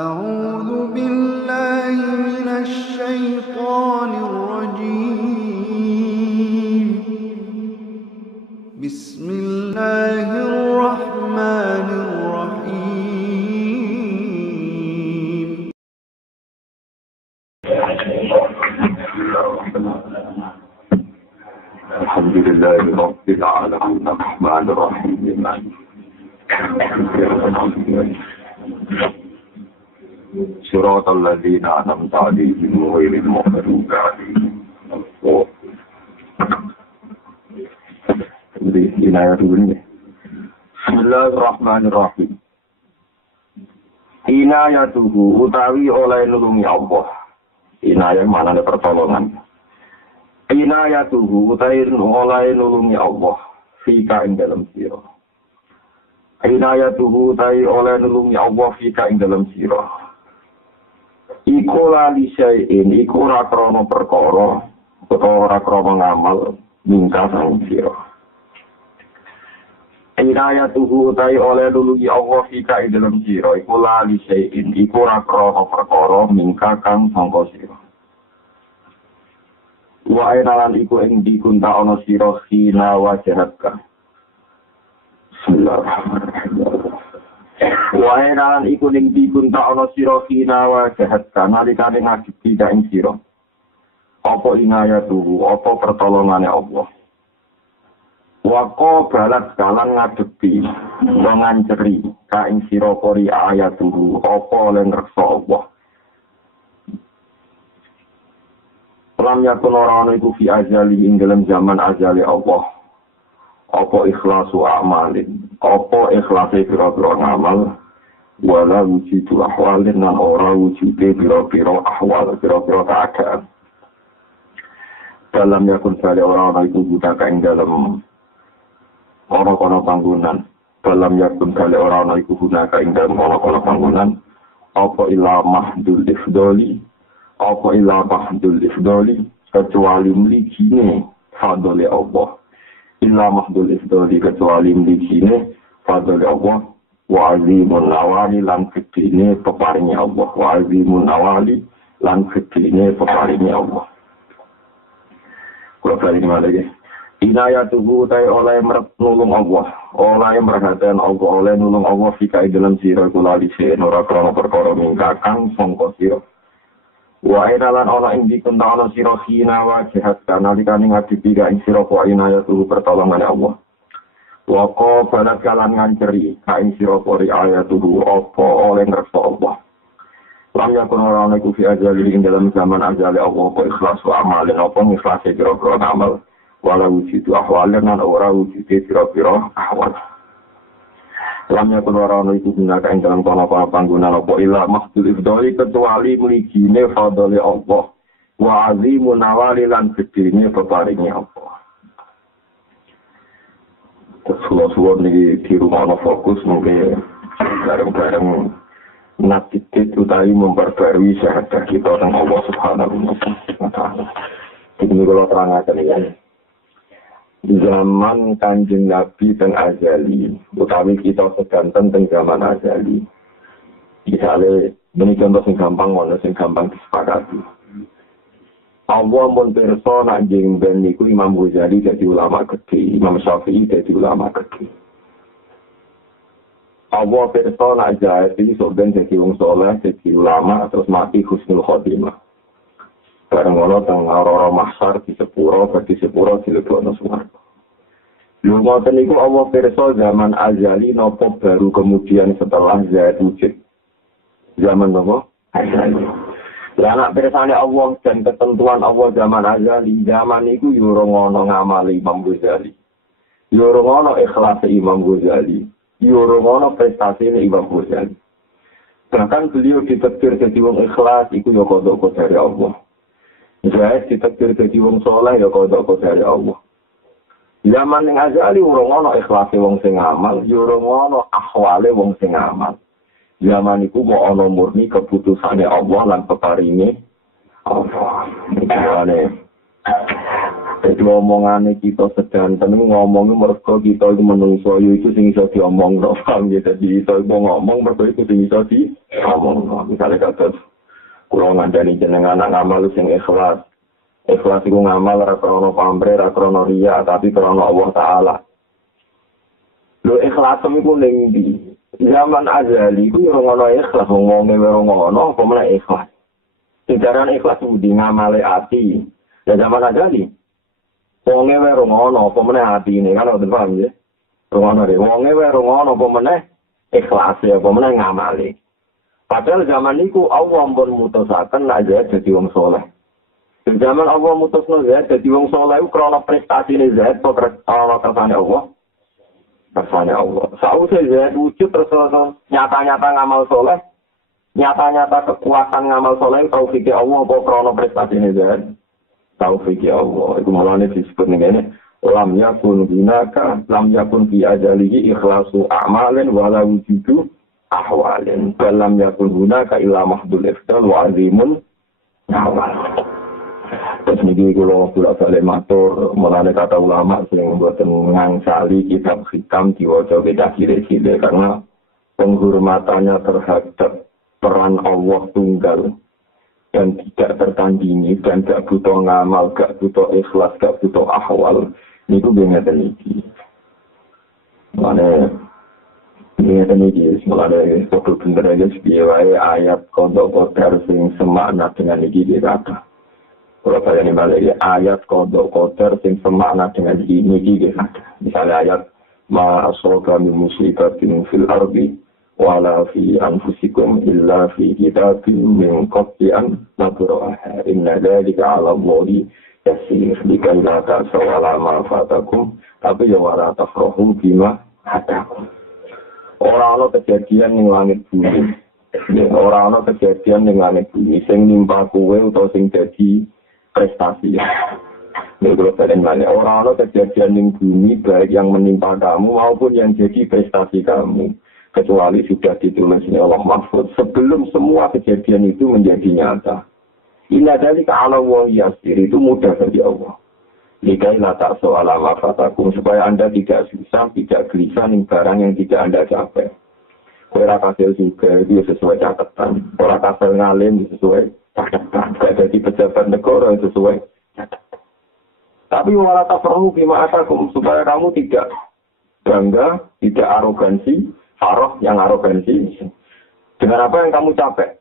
أعوذ بالله من الشيطان الرجيم بسم الله الرحمن الرحيم الحمد لله رب العالمين الرحمن الرحيم صراط الذين أنعمت عليهم غير المغضوب عليهم Bismillahirrahmanirrahim. Inayatuhu utawi oleh nulungi Allah. Inayah maknane pertolongan. Inayatuhu utawi oleh nulungi Allah. Fika ing dalam sira. Inayatuhu utawi oleh nulungi Allah fika ing dalam sira. Iku lali syai'in, iku ora krana perkara, utawa ora krana ngamal mingka sang sira. Inayatuhu utawi oleh nulungi Allah fika ing dalam sira, iku lali syai'in, iku ora krana perkara mingka kang sangka sira. Wa enalan iku ing dikunta ana sira khina wajahatka. Bismillahirrahmanirrahim. Wa enalan iku ning dikunta ana sira khina wajahatka nalikane ngadepi ka ing sira. Apa inayatuhu, apa pertolongane Allah. Wa qabalat kalan ngadepi nganceri ka ing sira kori ayatuhu, apa oleh ngreksa Allah. Lam yakun ora iku fi azali ing dalam zaman azali Allah. Apa ikhlasu amalin, apa ikhlase pira-pira ngamal, wala wujudu ahwalin nan ora wujude pira-pira ahwal, pira-pira keadaan. Dalam yakun sale ora iku budaka ing dalam kono panggonan. Dalam yakun sale ora iku budaka ing dalam kono panggonan. Apa ila mahdul ifdoli, apa ila mahdul ifdoli, kecuali milikine fadole Allah. Illa mahdul ifdoli kecuali milikine fadole Allah. Wa azimun nawali lan kedine peparingi Allah. Wa azimun nawali lan kedine peparingi Allah. Kalau kali ini lagi. Inayatuhu tay oleh nulung Allah. Oleh merhatian Allah. Oleh nulung Allah fika dalam sira kula lise ora krana perkara mingkakang sangka sira. Wa enalan ana ing dikunta ana sira khina wa jihad nalikane ngadepi ka ing sira wa inayatuhu pertolongan Allah. Wa qabalat kalan nganceri ka ing sira kori ayatuhu apa oleh ngreksa Allah. Lam yakun ora ana iku fi ajali ing dalam zaman ajali Allah apa ikhlas wa amalin apa ikhlas kira-kira amal wala wujudu ahwalin lan ora wujude kira-kira ahwal. Lam yakun ora ana iku gunaka ing dalam kono panggonan apa ila mahdul ifdali kecuali mligine fadhole Allah wa azimun nawali lan gedene peparinge Allah. Terus niki di rumah fokus mungkin bareng-bareng natitit utawi memperbarui syahadat kita tentang Allah Subhanahu wa ta'ala. Ini kalau terangkan ya. Zaman Kanjeng Nabi dan azali, utawi kita sedanten teng zaman azali. Misalnya, ini contoh sing gampang, mana sing gampang disepakati. Allah mun pirsa nak jengben niku Imam Ghazali dadi ulama gede, Imam Syafi'i dadi ulama gede. Allah pirsa nak jahat iki sok ben dadi wong saleh, dadi ulama terus mati husnul khotimah. Bareng ngono teng ora mahsyar di sepuro dilebokno swarga. Lha ngoten niku Allah pirsa zaman azali napa baru kemudian setelah zat wujud. Zaman napa? Azali. Lah anak pirsane Allah dan ketentuan Allah zaman azali, zaman iku yo ora ngono ngamali Imam Ghazali. Yo ora ngono ikhlas Imam Ghazali. Yo ora ngono prestasi Imam Ghazali. Bahkan beliau ditakdir jadi wong ikhlas iku yo kodok dari Allah. Saya ditakdir jadi wong saleh ya kodok dari Allah. Zaman ning azali ora ngono ikhlase wong sing amal, yo ora ngono ahwale wong sing amal. Zaman iku mau ana murni keputusane Allah lan peparinge Allah. Jadi omongane kita sedanten ngomongnya mergo kita itu menungso itu sing iso diomongno paham ya. Jadi kita ngomong mergo itu sing iso diomongno. misalnya kata kula ngandani jenengan anak ngamal sing ikhlas. Ikhlas iku ngamal ora krana pamrih, ora krana riya, tapi krana Allah taala. Lho ikhlas iku ning ndi? Zaman azali iku yo ngono ikhlas ngomongé ngono apa meneh ikhlas. Sejarah ikhlas di ngamale ati. Ya zaman azali. Wonge wae ngono apa meneh atine kan udah paham ya. Ngono deh, wonge wae ngono apa meneh ikhlas ya apa meneh ngamale. Padahal zaman niku Allah pun mutusaken nek dadi wong saleh. Zaman Allah mutusno Zaid dadi wong saleh iku krana prestasine Zaid kok krana kersane Allah. Kersane Allah. Sausé Zaid wujud terus nyata-nyata ngamal saleh, nyata-nyata kekuatan ngamal saleh taufike Allah apa krana prestasine Zaid. Taufike Allah. Iku mulane disebut ngene, lam yakun binaka, lam yakun fi ajalihi ikhlasu a'malin wala wujudu ahwalin. Lam yakun hunaka illa mahdul ifdal wa azimun awal. Terus niki kula bolak-balik matur mulane kata ulama sing mboten ngangsali kitab hikam diwaca beda cilik-cilik karena penghormatannya terhadap peran Allah tunggal dan tidak tertandingi dan gak butuh ngamal, gak butuh ikhlas, gak butuh ahwal niku ngeten iki. Mulane ngeten iki mulane foto bener aja piye wae ayat kodok sing semakna dengan iki dikata. Kalau saya ini balik ayat kodok kotor sing semakna dengan ini gitu. Misalnya ayat ma asoka min musibatin fil ardi wala fi anfusikum illa fi kitabim min qabli an nabraha inna dzalika 'ala Allahi yasir likay la ta'sawala ma fatakum tapi ya wala tafrahu bima hadakum. Ora ana kejadian ning langit bumi. Ora ana kejadian ning langit bumi sing nimpa kowe utawa sing dadi prestasi. Kalau kalian banyak orang-orang kejadian di bumi baik yang menimpa kamu maupun yang jadi prestasi kamu kecuali sudah ditulisnya Allah Mahfud sebelum semua kejadian itu menjadi nyata. Inna dzalika 'ala Allahi yasir itu mudah bagi Allah. Likai la ta'so ala ma fatakum supaya Anda tidak susah, tidak gelisah ning barang yang tidak Anda capai. Ora kasil juga itu sesuai catatan. Ora kasil ngalim sesuai catatan. Kayak jadi pejabat negara yang sesuai catatan. Tapi wala tafrahu bima atakum supaya kamu tidak bangga, tidak arogansi, faroh yang arogansi. Dengan apa yang kamu capai?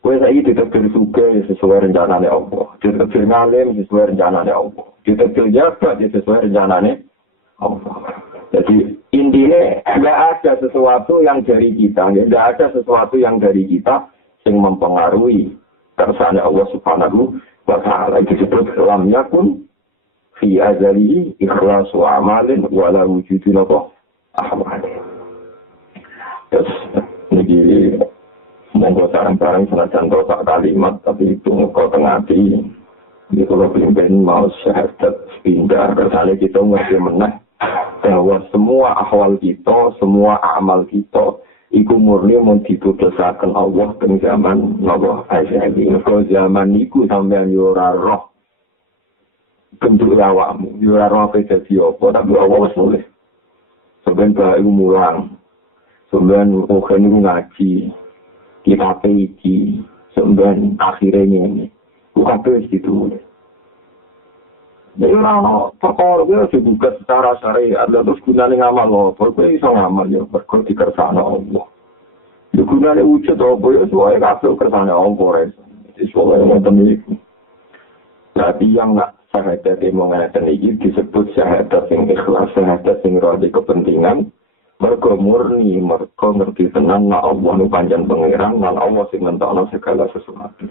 Kowe saiki ditakdir sugih sesuai rencanane Allah. Ditakdir ngalim sesuai rencanane Allah. Ditakdir jabat sesuai rencanane Allah. Jadi intinya tidak ada sesuatu yang dari kita, tidak ada sesuatu yang dari kita yang mempengaruhi kersane Allah Subhanahu wa Ta'ala. Itu disebut lam yakun fi azalihi ikhlasu amalin wala wujudu ahwalin. Terus ini monggo sarang-sarang senajan rosak kalimat tapi itu ngoko tengah hati. Ini kalau pimpin mau syahadat pindah kersane kita ngerti menang bahwa semua ahwal kita, semua amal kita iku murni mun diputusaken Allah teng zaman Allah azali. Kalau zaman iku sampean yo ora roh bentuk awakmu, yo ora roh apa dadi apa, tapi Allah wis nulis. Sampeyan bae mulang. Sampeyan oke niku ngaji. Kita iki sampeyan akhire ngene. Ku kabeh wis ditulis. Jadi orang perkara itu juga secara syariat, terus gunanya ngamal apa, itu bisa ngamal ya, berkor di kersana Allah. Ya gunanya wujud apa, ya soalnya kabel kersana Allah, itu soalnya yang itu. Berarti yang nak syahadat yang mengatakan ini disebut syahadat yang ikhlas, syahadat yang rada kepentingan, mereka murni, mereka ngerti tenang, na Allah nu panjang pengiran, na Allah sing mentokno segala sesuatu.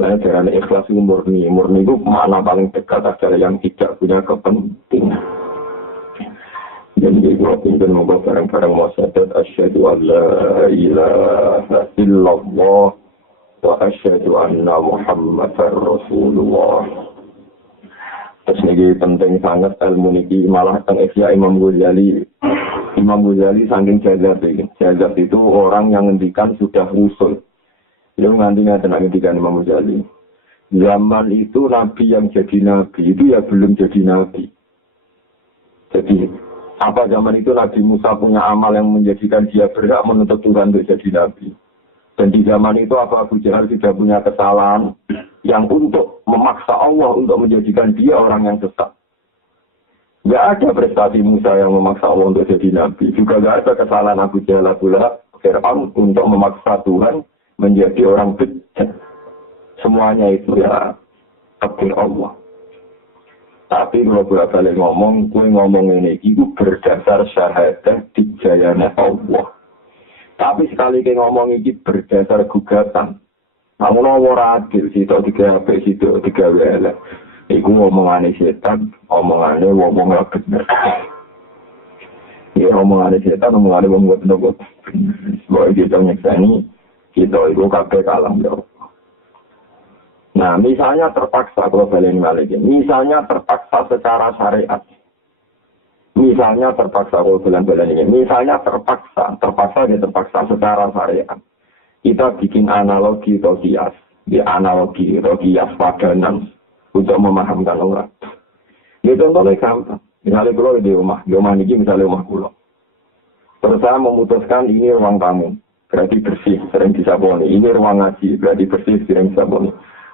Nah, cara ikhlas itu murni itu mana paling dekat adalah yang tidak punya kepentingan. Jadi kalau pimpin membawa barang-barang masyarakat, asyhadu an la ilaha illallah wa asyhadu anna Muhammadar Rasulullah. Terus ini penting sangat ilmu ini malah tentang Ihya Imam Ghazali. Imam Ghazali saking jazab itu orang yang ngendikan sudah usul. Itu nantinya tenang ketika Imam Ghazali. Zaman itu Nabi yang jadi Nabi itu ya belum jadi Nabi. Jadi apa zaman itu Nabi Musa punya amal yang menjadikan dia berhak menuntut Tuhan untuk jadi Nabi. Dan di zaman itu apa Abu Jahal tidak punya kesalahan yang untuk memaksa Allah untuk menjadikan dia orang yang sesat. Nggak ada prestasi Musa yang memaksa Allah untuk jadi nabi. Juga nggak ada kesalahan Abu Jahal, Abu Lahab, Fir'aun untuk memaksa Tuhan menjadi orang bejat. Semuanya itu ya takdir Allah. Tapi kalau bolak-balik ngomong, gue ngomong ini itu berdasar syahadat dijayanya Allah. Tapi sekali ke ngomong ini berdasar gugatan. Namun orang adil, situ 3 HP, situ 3 WL. Iku ngomongane setan, ngomongane wong ora bener. Ya ngomongane setan, ngomongane wong bener. Sebab kita nyekseni, kita itu kabeh kalah ya. Nah, misalnya terpaksa, kalau balik lagi, misalnya terpaksa secara syariat. Misalnya terpaksa, kalau bulan-bulan ini, misalnya terpaksa secara syariat. Kita bikin analogi atau kias, di analogi atau kias padanan untuk memahamkan orang. Ini contohnya gampang. Misalnya kalau di rumah ini misalnya rumah pulau. Terus saya memutuskan ini ruang tamu, berarti bersih, sering disaboni. Ini ruang ngaji, berarti bersih, sering disaboni.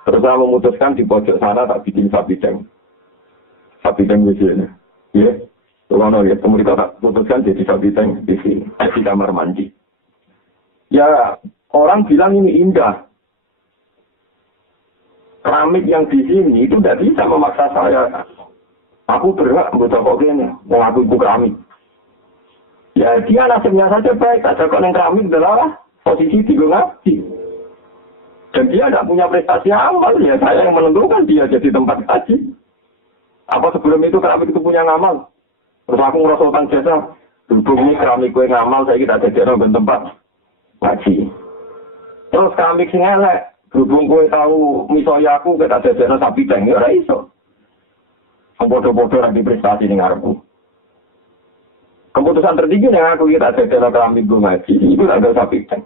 Terus saya memutuskan di pojok sana tak bikin sapi deng di sini. Ya, kalau ya, kemudian tak putuskan jadi sapi deng di sini, di kamar mandi. Ya, orang bilang ini indah. Keramik yang di sini itu tidak bisa memaksa saya. Aku berhak butuh kopinya, mau aku itu keramik. Ya, dia nasibnya saja baik, tak cocok dengan keramik adalah posisi di ngaji. Dan dia tidak punya prestasi amal, ya saya yang menentukan dia jadi tempat haji. Apa sebelum itu keramik itu punya ngamal? Terus aku merasakan jasa, berhubung ini keramik gue ngamal, saya kita jadi orang tempat haji. Terus keramik sing elek, berhubung gue tahu misalnya aku, kita jadi orang sapi deng, ya iso. Bodoh-bodoh lagi prestasi ini ngarepku. Keputusan tertinggi yang aku kita jadi orang keramik gue ngaji, itu ada sapi deng.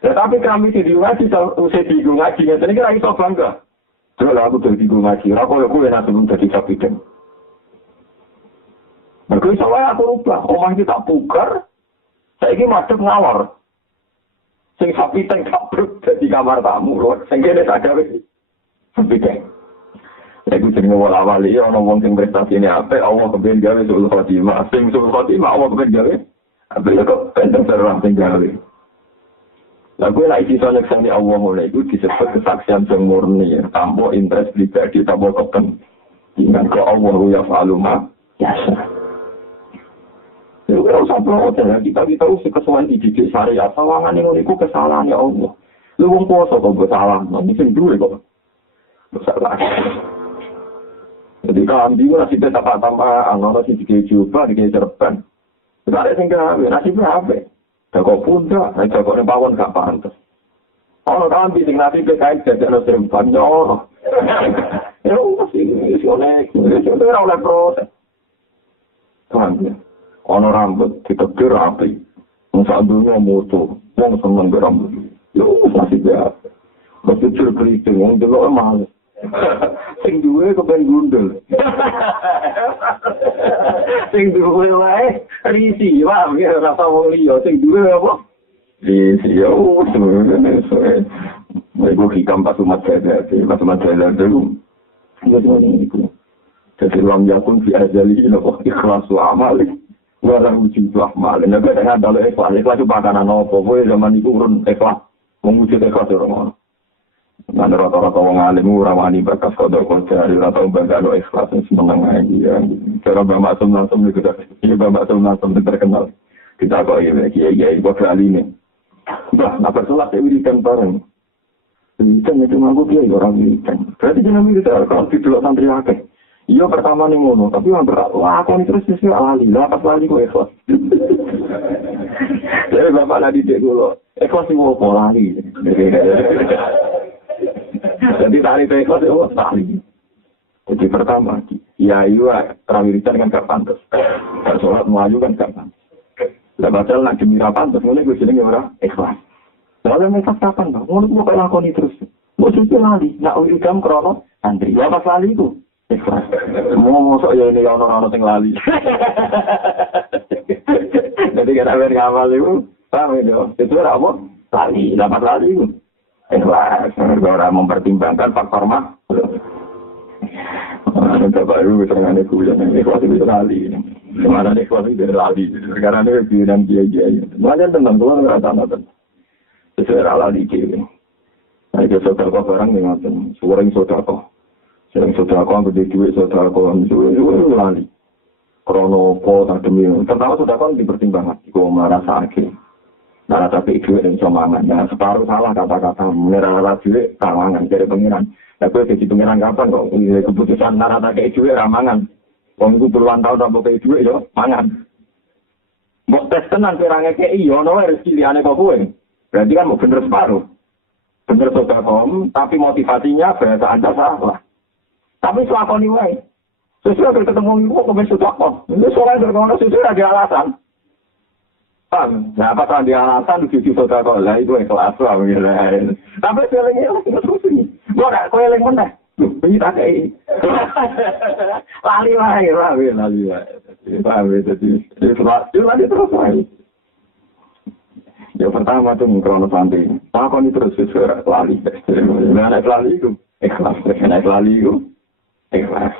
Tetapi kami di ngaji, usai di ngaji, jadi kira iso bangga. Kalau aku jadi di ngaji, aku enak sebelum jadi sapi deng. Mereka soalnya aku rubah, omah kita pugar, saya ini madep ngawar. Sing sapi deng kabruk di kamar tamu, loh. Sing kene sadar sapi deng. Aku jadi ngawal-awali, orang sing prestasi ini apa, Allah kebencian gawe sul khotimah. Sing sul khotimah, Allah kebencian gawe. Apa ya kok pendek serang sing gawe. Lagu lah isi soal di Allah mulai itu disebut kesaksian yang murni, tanpa interest pribadi, tanpa kepentingan ke Allah ya faluma biasa. Itu kalau sampai hotel kita usah kesuai dididik syariat, sawangan ini itu kesalahan ya Allah. Lu wong poso kok bersalah, nanti sing duwe kok bersalah. Jadi kami itu nasibnya tambah-tambah, anggaran si dicoba, dicerban. Tidak ada yang gawe, nasibnya apa? Jago punca, jago pawon gak pantas. Ono kambi sing nabi PKI jadi serempan ono. Ya masih ora oleh proses. Kambi. Ono rambut ditebir rapi. Wong sak dunya moto, wong seneng rambut. Yo masih biasa. Masih cerita wong delok emang. Sing duwe kepen gundul. Sing duwe wae risi, wah ya rasa wong liya sing duwe apa? Risi yo sebenarnya. Mereka hikam pas umat saya dulu. Jadi lam yakun fi ajali ila ikhlasu amali. Walau wujud amal. Nek ada dalam ikhlas itu pakanan apa? Kowe zaman iku urun ikhlas. Mewujud ikhlas orang. Mana rata-rata wong alim ora wani bakas kodok kodari atau bangga ikhlas seneng aja ya. Cara Mbak Maksum itu ini Mbak Maksum terkenal. Kita kok kiai kok aline. Bah, apa salah wiridan bareng. Wiridan itu mangko kiai orang wiridan. Berarti jangan wiridan kalau didelok santri akeh. Iya pertama ning ngono, tapi yang berat. Wah, aku ini terus sesuk lali. Lah pas lali kok ikhlas. Jadi bapak lagi didik kula. Ikhlas sing opo lali. Jadi tali ikhlas itu tali. Jadi pertama, ya iya terawiritan kan gak pantas. Sholat melayu kan gak pantas. Lah padahal nak demi ra pantas, ngene gue jenenge ora ikhlas. Soalnya mereka kapan, Pak? Ngono kok lakoni terus. Mbok suci lali, nak wirikam krono antri. Ya pas lali itu ikhlas. Mosok ya ini ono sing lali. Jadi kita ngawal itu, paham itu. Itu apa? lali, dapat lali itu. Ikhlas, orang mempertimbangkan faktor makhluk. Bapak Ibu misalnya kuliah ikhlas itu lali. Mana ikhlas itu lali. Karena itu pilihan dia. Banyak tentang keluar rata-rata. Sesuai lali ini. Nah, itu saudara barang dengan suara saudara. Sering saudara gede duit saudara itu lali. Kronopo tak demi. Pertama saudara dipertimbangkan. Iku merasa akhir. Nah, tapi duit yang somangan. Nah, separuh salah kata-kata. Menirara duit, kawangan dari pengiran. Tapi jadi pengiran kapan kok? Keputusan narata kayak duit, ramangan. Kalau itu puluhan tahun tak pakai duit, ya, mangan. Mau tes tenan, pirangnya kayak iya, no, harus pilihannya kok gue. Berarti kan mau bener separuh. Bener sodakom, tapi motivasinya bahasa Anda salah. Tapi selakoni wae. Sesuai ketemu ibu, komen sodakom. Ini soalnya berkono sesuai ada alasan. Paham? Nah, apa kalau dia alasan cuci sodakom? Lah itu ikhlas lah. Tapi selingnya terus ini. Gue gak keliling mana. Ini tak kayak lali wae. Paham ya? Jadi terus wae. Ya pertama tuh krono santri. Takon itu terus sesuai lali. Nah, lali itu ikhlas. Lali itu ikhlas.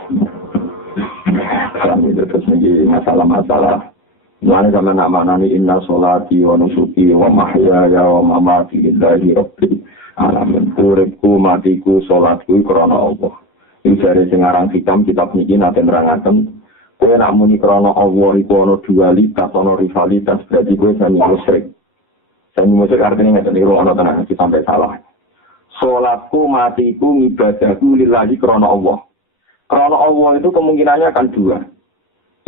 Kalau itu terus lagi masalah-masalah. Mulanya sama nama-nama inna sholati wa nusuki wa mahyaya wa mamati lillahi rabbil alamin. Uripku, matiku, sholatku krono Allah. Ini dari sengarang hitam kitab niki nate nerangaken. Kowe nak muni krono Allah iku ana dualitas, ana rivalitas, berarti kowe sami musyrik. Sami musyrik artinya ngeten iki ana tenan sampai salah. Sholatku, matiku, ibadahku lillahi krono Allah. Krono Allah itu kemungkinannya akan dua.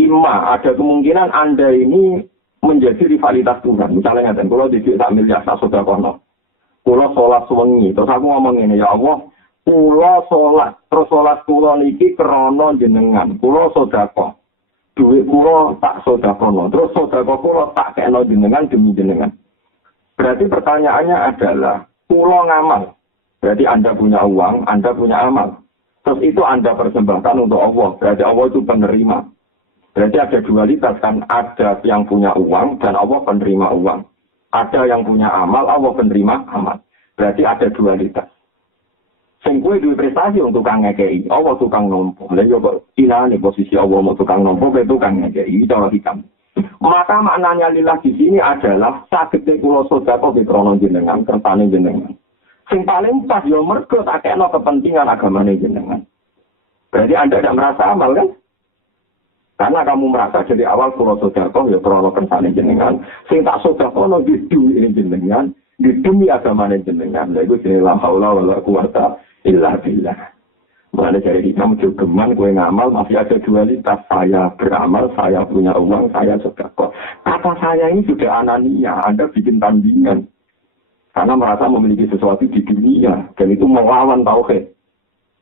Ima, ada kemungkinan Anda ini menjadi rivalitas Tuhan. Misalnya ngeten, kalau didik tak miliar tak sudah kono. Kula sholat suwengi, terus aku ngomong ini, ya Allah, kula sholat, terus sholat kula niki krana jenengan, kula sedekah. Duit kula tak sedekah, terus sedekah kula tak kena jenengan demi jenengan. Berarti pertanyaannya adalah, kula ngamal. Berarti Anda punya uang, Anda punya amal. Terus itu Anda persembahkan untuk Allah, berarti Allah itu penerima. Berarti ada dualitas kan, ada yang punya uang dan Allah penerima uang. Ada yang punya amal, Allah penerima amal. Berarti ada dualitas. Sing kowe duwe prestasi untuk tukang ngekei, Allah tukang nompo. Lha yo kok ini posisi Allah mau tukang nompo, kowe tukang ngekei, cara hitam. Maka maknanya lillah di sini adalah sagete kula sedekah di krono jenengan, kersane jenengan. Sing paling pas yo mergo tak kena kepentingan agamane jenengan. Berarti Anda tidak merasa amal kan? Karena kamu merasa dari awal kula sedekah ya krana kersane jenengan. Sing tak sedekah no duwe ini jenengan, demi agamane jenengan. Lha iku jenenge la haula wala quwata illa billah. Mulane dari kamu jogeman kowe ngamal masih ada dualitas. Saya beramal, saya punya uang, saya sedekah. Kata saya ini sudah anania, Anda bikin tandingan. Karena merasa memiliki sesuatu di dunia dan itu melawan tauhid.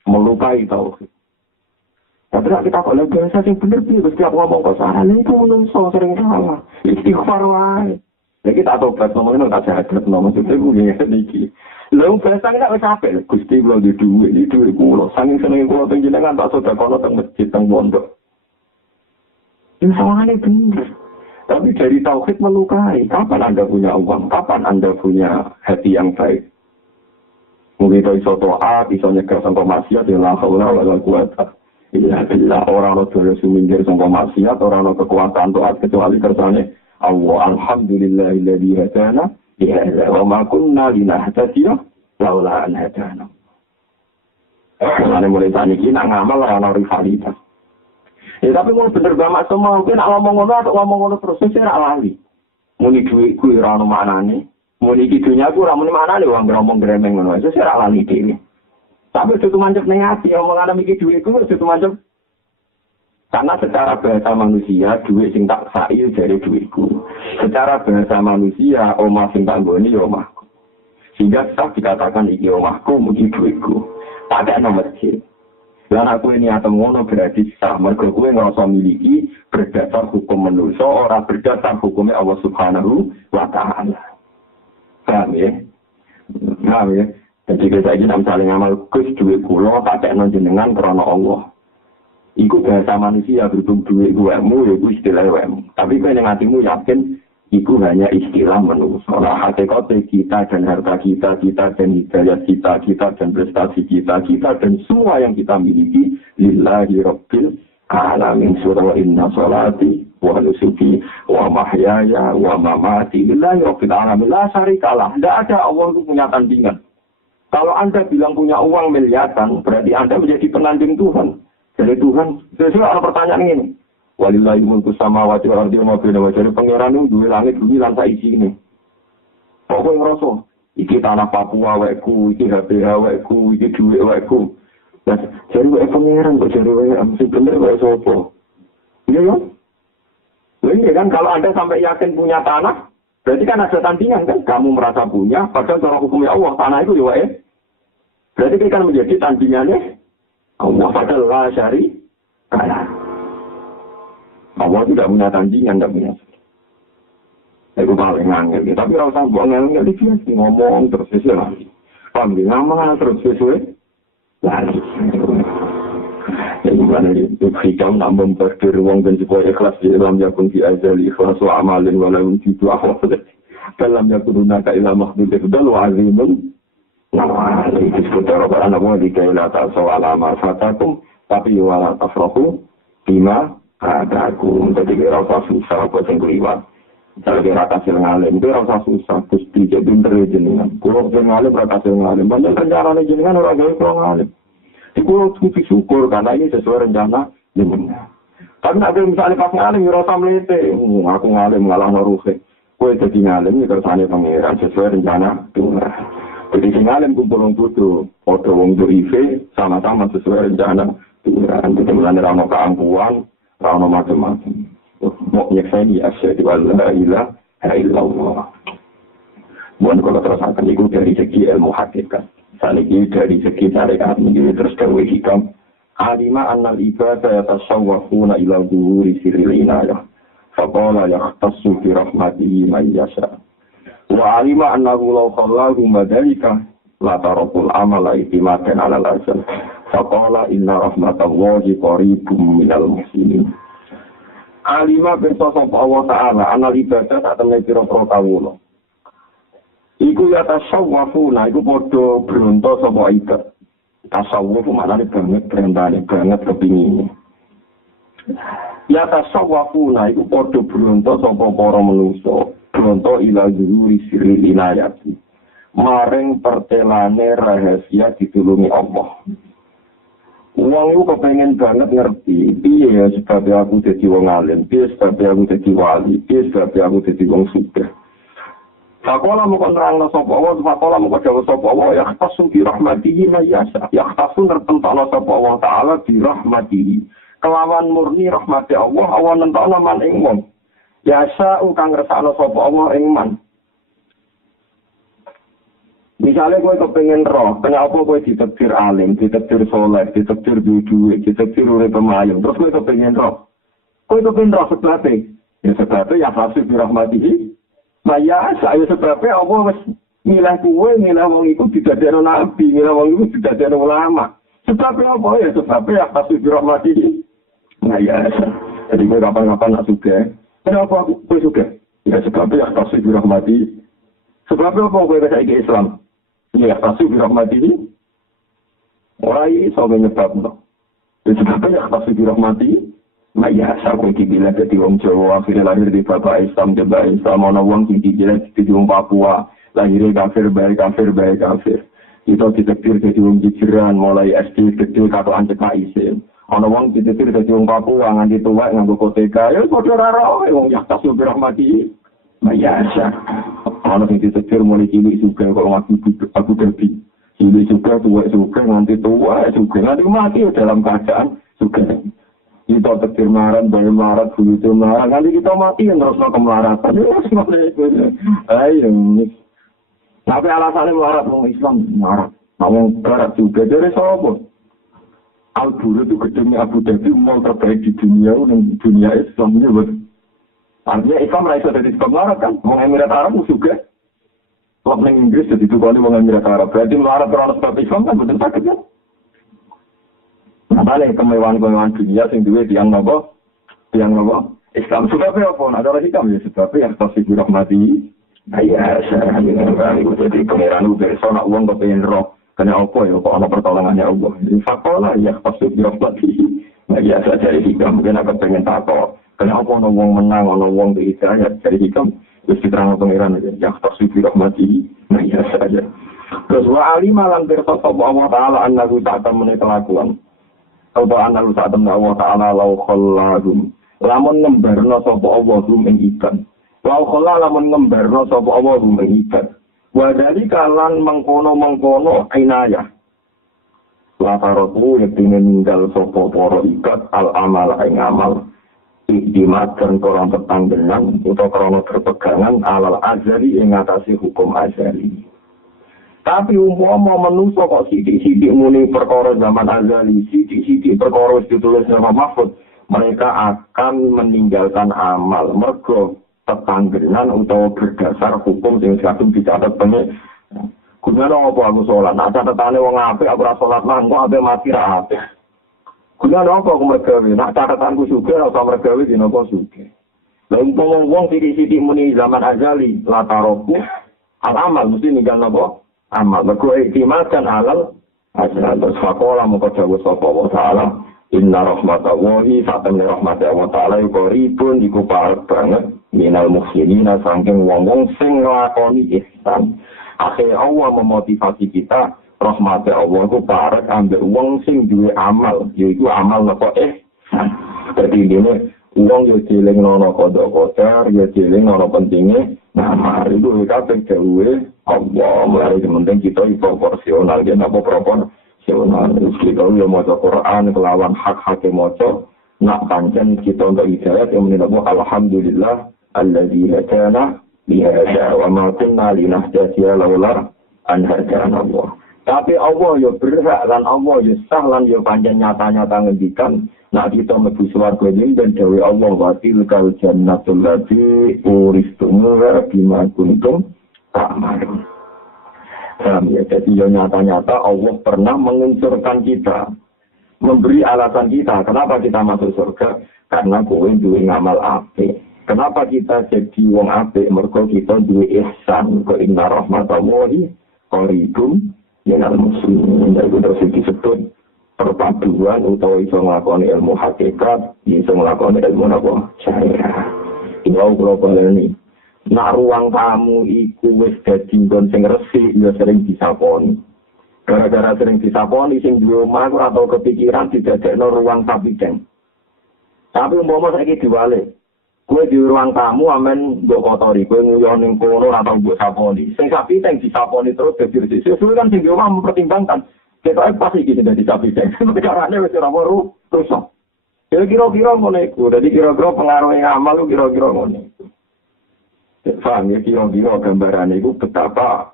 Melukai tauhid. Tapi kita kalau biasa sih bener sih, setiap ngomong ke salah itu menungso sering salah. Istighfar wae. Ya kita tobat ngomongin tak jahat ngomong itu gue niki. Lalu biasa kita capek. Gusti kalau di duit kulo, saking seneng kulo tenjenengan tak sudah kono teng masjid teng pondok. Ini salahnya bener. Tapi dari tauhid melukai. Kapan Anda punya uang? Kapan Anda punya hati yang baik? Mungkin itu iso to'at, iso nyegah sampai maksiat, ya la haula wala quwata. Iya, orang itu harus minggir sampai maksiat, orang itu kekuatan to'at kecuali kersane Allah. Alhamdulillahilladzi hadana, ya wa ma kunna linahtadiya laula an hadana. Karena mulai tadi ini ngamal orang rivalitas. Ya tapi mau bener banget semua, mungkin ngomong ngono atau ngomong ngono terus saya lali. Muni duitku ora ono maknane. Muni iki dunyaku ora muni maknane wong ngomong gremeng ngono. Saya lali dhewe. Tapi itu mancep ning ati omongan iki duitku itu mancep. Karena secara bahasa manusia duit sing tak sail dari duitku. Secara bahasa manusia omah sing tak nggoni ya omahku. Sehingga tetap dikatakan iki omahku mugi duitku. Tak ada masjid. Dan aku ini atau ngono berarti sah. Mereka gue ngerasa miliki berdasar hukum manusia, orang berdasar hukumnya Allah Subhanahu wa Ta'ala. Paham ya? Paham ya? Jadi kita ini saling ngamal kus duit kulo, pakai nonjenengan karena Allah. Iku bahasa manusia berhubung duit gue mu, ya gue istilah gue mu. Tapi gue yang hatimu yakin itu hanya istilah manusia. Nah, hakikatnya kita dan harta kita, kita dan hidayat kita, kita dan prestasi kita, kita dan semua yang kita miliki lillahi rabbil alamin. Surah inna salati wa nusuki wa mahyaya wa mamati lillahi rabbil alamin. La syarikalah. Tidak ada Allah itu punya tandingan. Kalau Anda bilang punya uang miliaran, berarti Anda menjadi penanding Tuhan. Jadi Tuhan, sesuai ada pertanyaan ini. Walillahi mulku samawati wal ardi wa ma bainahuma. Jadi pangeran itu duwe langit bumi lan sak isine. Kok kowe ngrasa iki tanah Papua wekku, iki HPH wekku, iki duwe wekku. Nah, jadi wek pangeran kok jadi wek mesti bener wek sapa? Iya ya? Iya kan kalau Anda sampai yakin punya tanah, berarti kan ada tandingan kan? Kamu merasa punya, padahal cara hukumnya Allah tanah itu ya wek. Berarti kan menjadi tandingannya Allah padahal la syarika. Allah tidak punya tandingan, tidak punya. Itu paling angel. Tapi kalau saya buang angel, dia ngomong terus sesuai lagi. Panggil nama terus sesuai lagi. Jadi mana itu hikam nak memperkir uang dan supaya ikhlas di dalam yakun fi azali ikhlas wa amalin wa lam yujibu ahwal. Dalam yakun hunaka ila makhdud ifdal wa azimun. Nah, itu seputar Al-Quran Allah dikaila tak soal amal fatakum tapi wala tafrahu bima aku jadi rasa susah buat yang keliwat. Jadi rasa hasil ngalim itu rasa susah. Gusti jadi pinter jenengan. Kalau ngalim rasa hasil ngalim. Banyak rencana jenengan orang gaya kalau ngalim. Di kulo cukup syukur karena ini sesuai rencana jenengan. Tapi nanti misalnya pas ngalim rasa melete. Aku ngalim ngalah ngaruhe. Kue jadi ngalim itu rasanya pangeran sesuai rencana Tuhan. Jadi si ngalim kumpul putu. Foto wong durive sama-sama sesuai rencana Tuhan. Kita mulai rano keangkuhan. Rano macam-macam. Mau nyekseni asyhadu an la ilaha illallah. Bukan kalau terus akan itu dari segi ilmu hakikat. Saat ini dari segi syariat ini terus dawe hikam. Alima annal ibadah yatasawwafuna ila dhuhuri sirril inayah. Faqala yahtassu bi rahmatihi man yasha. Wa alima annahu law khallahu madalika la tarakul amala itimadan ala al-asal. Faqala inna rahmatallahi qaribum minal muslimin. Alima bisa sapa Allah Ta'ala anal ibadah tak temne pira-pira kawula. Iku ya tasawwufuna iku padha bronto sapa ibadah. Tasawwuf maknane banget brentane banget kepingine. Ya tasawwufuna iku padha bronto sapa para manusa, bronto ila zuhuri sirri inayati. Maring pertelane rahasia ditulungi Allah. Wong itu kepengen banget ngerti, piye ya sebabnya aku jadi wong alim, piye sebabnya aku jadi wali, piye sebabnya aku jadi wong sugih. Fakola mau nerangno sapa Allah, fakola mau dawuh sapa Allah, ya khatasu bi rahmatihi ma yasha. Ya khatasu nertentokno sapa Allah taala bi rahmatihi. Kelawan murni rahmati Allah, Allah nentokno man ing wong. Yasha kang ngersakno sapa Allah ing man. Misalnya gue kepengen roh, kenapa gue ditakdir alim, ditakdir soleh, ditakdir duit, ditakdir urip pemayung, terus gue kepengen roh. Gue kepengen roh sebabnya. Ya sebabnya ya hasil dirahmatihi. Maya, saya sebabnya Allah milah gue, milah wong itu tidak ada nabi, milah wong itu tidak ada ulama. Sebabnya apa ya? Sebabnya ya hasil dirahmatihi. Maya, jadi gue kapan-kapan gak suka. Kenapa gue suka? Ya sebabnya ya hasil dirahmatihi. Sebabnya apa gue bisa ke Islam? Ya, pasti dirahmati ini. Orang ini sama menyebabkan. Sebabnya pasti dirahmati. Nah ya, saya kunci bilang jadi orang Jawa, akhirnya lahir di bapak Islam, jebak Islam, ada orang kunci bilang jadi orang Papua, lahirnya kafir, baik kafir. Itu ditektir jadi orang Jijiran, mulai SD, kecil, kata anjek Aisyah. Ada orang ditektir jadi orang Papua, nganti tua, nganggo koteka, ya sudah rara, orang yang pasti dirahmati. Nah ya, ana sing ditekir mulai cilik juga kok aku Dhabi. Cilik juga tua juga nanti tua juga nanti mati dalam keadaan juga. Kita tekir marat, bayar marat, bulu marat, nanti kita mati terus ke melaratan. Ayo, tapi alasannya melarat orang Islam marat. Ngomong barat juga dari siapa? Al-Buru itu gedungnya Abu Dhabi mau terbaik di dunia dan dunia Islam ini betul. Artinya Islam raisa dari sebab melarat kan, orang Emirat Arab juga. Kalau di Inggris jadi tukang orang Emirat Arab, berarti melarat karena sebab Islam kan betul sakit kan? Nah, kemewahan-kemewahan dunia yang dua tiang nopo, Islam sebabnya apa? Nah, kalau hikam ya sebabnya yang tasik rahmati. Ayah, saya itu jadi pangeran itu besok nak uang kepengen roh. Karena apa ya? Kok ada pertolongannya Allah. Fakolah ya tasik rahmati. Nah, biasa cari hikam. Mungkin aku pengen takut. Karena apa? Ada uang menang, ada uang dihidayat. Cari hikam. Terus diterang pangeran aja. Ya tasik rahmati. Nah, biasa aja. Terus wa alimah lan pirsa sapa Allah taala annahu ta'ala menika kelakuan. Apa annahu ta'ala Allah taala lau khallahum. Lamun ngembarno sapa Allah ing ikan. Lau khallah lamun ngembarno sapa Allah ing ikan. Wa dari kalan mengkono-mengkono inayah. Lataratu yektine ninggal sapa para ikat al amal ing amal. Dimakan korang tetanggenan utawa krana berpegangan alal azali ing ngatasi hukum azali. Tapi umpama manusia kok sidik-sidik muni perkara zaman azali, sidik-sidik perkara ditulis nama Mahfud, mereka akan meninggalkan amal mergo tetanggenan utawa berdasar hukum sing kadung dicatat pengen. Gunane apa aku salat? Nek catatane wong apik aku ora salat nang kok ape mati ra apik. Gunane apa aku mergawe? Nek catatanku sugih ora usah mergawe dina apa sugih. Lah umpama wong sidik-sidik muni zaman azali, lataroku al-amal mesti ninggal napa? Amal mergo iktimadan alal asal sekolah moko dawuh sapa wa taala inna rahmatallahi satamna rahmatallahi taala qaribun iku parek banget minal muhsinina saking wong-wong sing nglakoni ihsan. Akhire Allah memotivasi kita rahmate Allah iku parek ambek wong sing duwe amal yaiku amal napa ihsan. Dadi dene wong yo dieling ana kodok-kodar yo dieling ana pentinge nah mari itu kabeh dawuhe Allah mulai penting kita proporsional ya apa proporsional kita yo maca Quran kelawan hak-hak maca nak pancen kita untuk hidayat yang menilai alhamdulillah alladzi hadana li hadza wa ma kunna linahtadiya laula an hadana Allah. Tapi Allah yo berhak lan Allah yo sah lan yo pancen nyata-nyata ngendikan nak kita mlebu swarga ning dan dawuh Allah wa tilkal jannatul lati uristumuha bima kuntum ta'malun. Ya, jadi yang nyata-nyata Allah pernah mengunsurkan kita, memberi alasan kita kenapa kita masuk surga karena kowe duwe ngamal apik. Kenapa kita jadi wong apik? Mergo kita duwe ihsan ke inna rahmatallahi qaribun minal muslimin. Itu terus disebut perpaduan utawa iso nglakoni ilmu hakikat, iso nglakoni ilmu napa syariah. Ini kula baleni. Nak ruang tamu iku wis dadi nggon sing resik ya sering disaponi. Gara-gara sering disaponi sing duwe omah ora tau kepikiran didadekno ruang sapiten. Tapi umpama saiki diwale, kowe di ruang tamu amen mbok kotori, kowe nguyon ning kono ora tau mbok saponi. Sing sapiten disaponi terus dadi resik. Sesuai kan sing di omah mempertimbangkan kita pasti iki dadi sapiten. Carane wis ora weru terus. Kira-kira ngono iku. Dadi kira-kira pengaruh amal kira-kira ngono iku. Paham ya, kira-kira gambaran itu betapa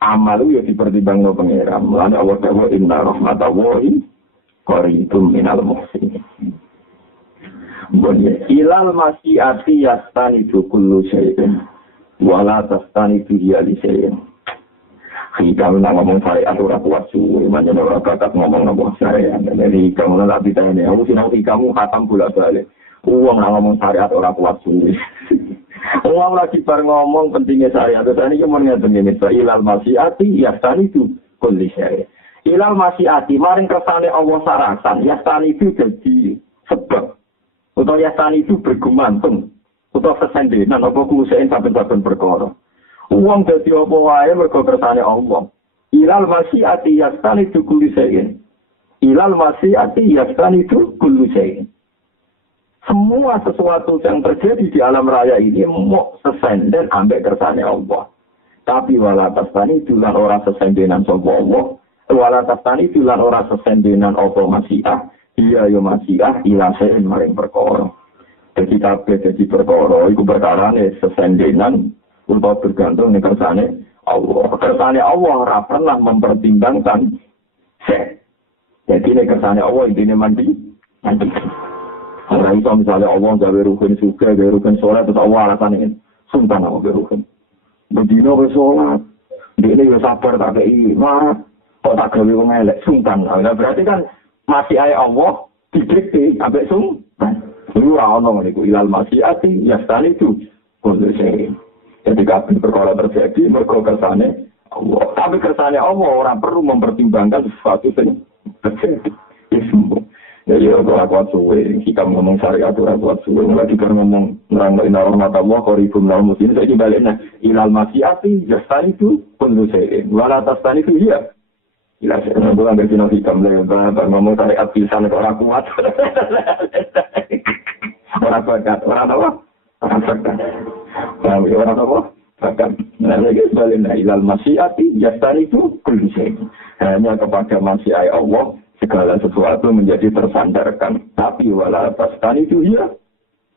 amal itu ya dipertimbangkan pengeran. Mulanya Allah ta'ala inna rahmatallahi qaribun minal muhsinin. Ilal masyiati yastanidu kullu syai'in wala tastanidu hiyali syai'in. Kamu nak ngomong syariat ora kuat suwe, manjen ora bakat ngomong syariat. Jadi kamu nak ditanya, aku sinau kamu khatam bolak-balik. Uang nak ngomong syariat ora kuat suwe. Uang lagi bar ngomong pentingnya syariat. Terus ini cuma ngeten ngene, ilal masyiati yastanidu kulli syai'. Ilal masyiati maring kersane Allah sarasan, yastanidu dadi sebab. Utawa yastanidu bergumantung. Utawa sesendenan apa kuusain saben-saben perkara. Uang dadi apa wae mergo kersane Allah. Ilal masyiati yastanidu kulli syai'. Ilal masyiati yastanidu kulli syai'. Semua sesuatu yang terjadi di alam raya ini mau sesenden ambek kersane Allah. Tapi walatastani dulan ora sesendenan sapa Allah. Walatastani dulan ora sesendenan apa masyiah. Iya yo masyiah ilasen maring perkara. Jadi kabeh dadi perkara iku perkarane sesendenan utawa bergantung ning kersane Allah. Kersane Allah ora pernah mempertimbangkan jadi nek kersane Allah intine mandi. Orang itu misalnya Allah gawe rukun juga, gawe rukun sholat, terus Allah alasannya sumpah nama gawe rukun. Bedino gawe sholat, dia ini sabar tak kei marah, kok tak gawe wong elek sumpah. Nah berarti kan masih ayat Allah didikte ambek sumpah. Iku ora ono niku ilal masyiati yastani itu kullu syai. Jadi kabeh perkara terjadi mergo kersane Allah. Tapi kersane Allah ora perlu mempertimbangkan sesuatu sing terjadi. Jadi orang kuat suwe, kita ngomong syariat orang kuat suwe, mulai kita ngomong nerang rahmat Allah, koribum nal muslim, saya dibaliknya ilal masyiati yastani itu kullu syai. Wala tastani itu iya. Gila, saya bukan dari Cina hitam, lebar, ngomong syariat pisan orang kuat. Orang bakat, orang apa? Orang bakat. Orang apa? Bakat. Nah, lagi sebaliknya, ilal masyiati, yastani itu kullu syai. Hanya kepada masyiat Allah, segala sesuatu menjadi tersandarkan. Tapi wala tastani itu iya.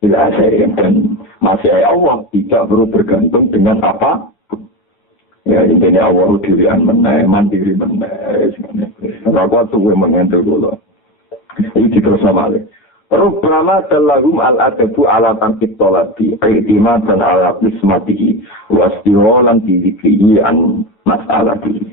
Bila saya dan masyiat Allah tidak perlu bergantung dengan apa. Ya, intinya Allah dirian menai, mandiri menai. Rakyat suwe mengentul dulu. Ini terus namanya. Rubbama dalahum al-adabu ala tangkit tolati, i'timad dan ala ismatihi, wasdiholan didikrihi an mas'alatihi.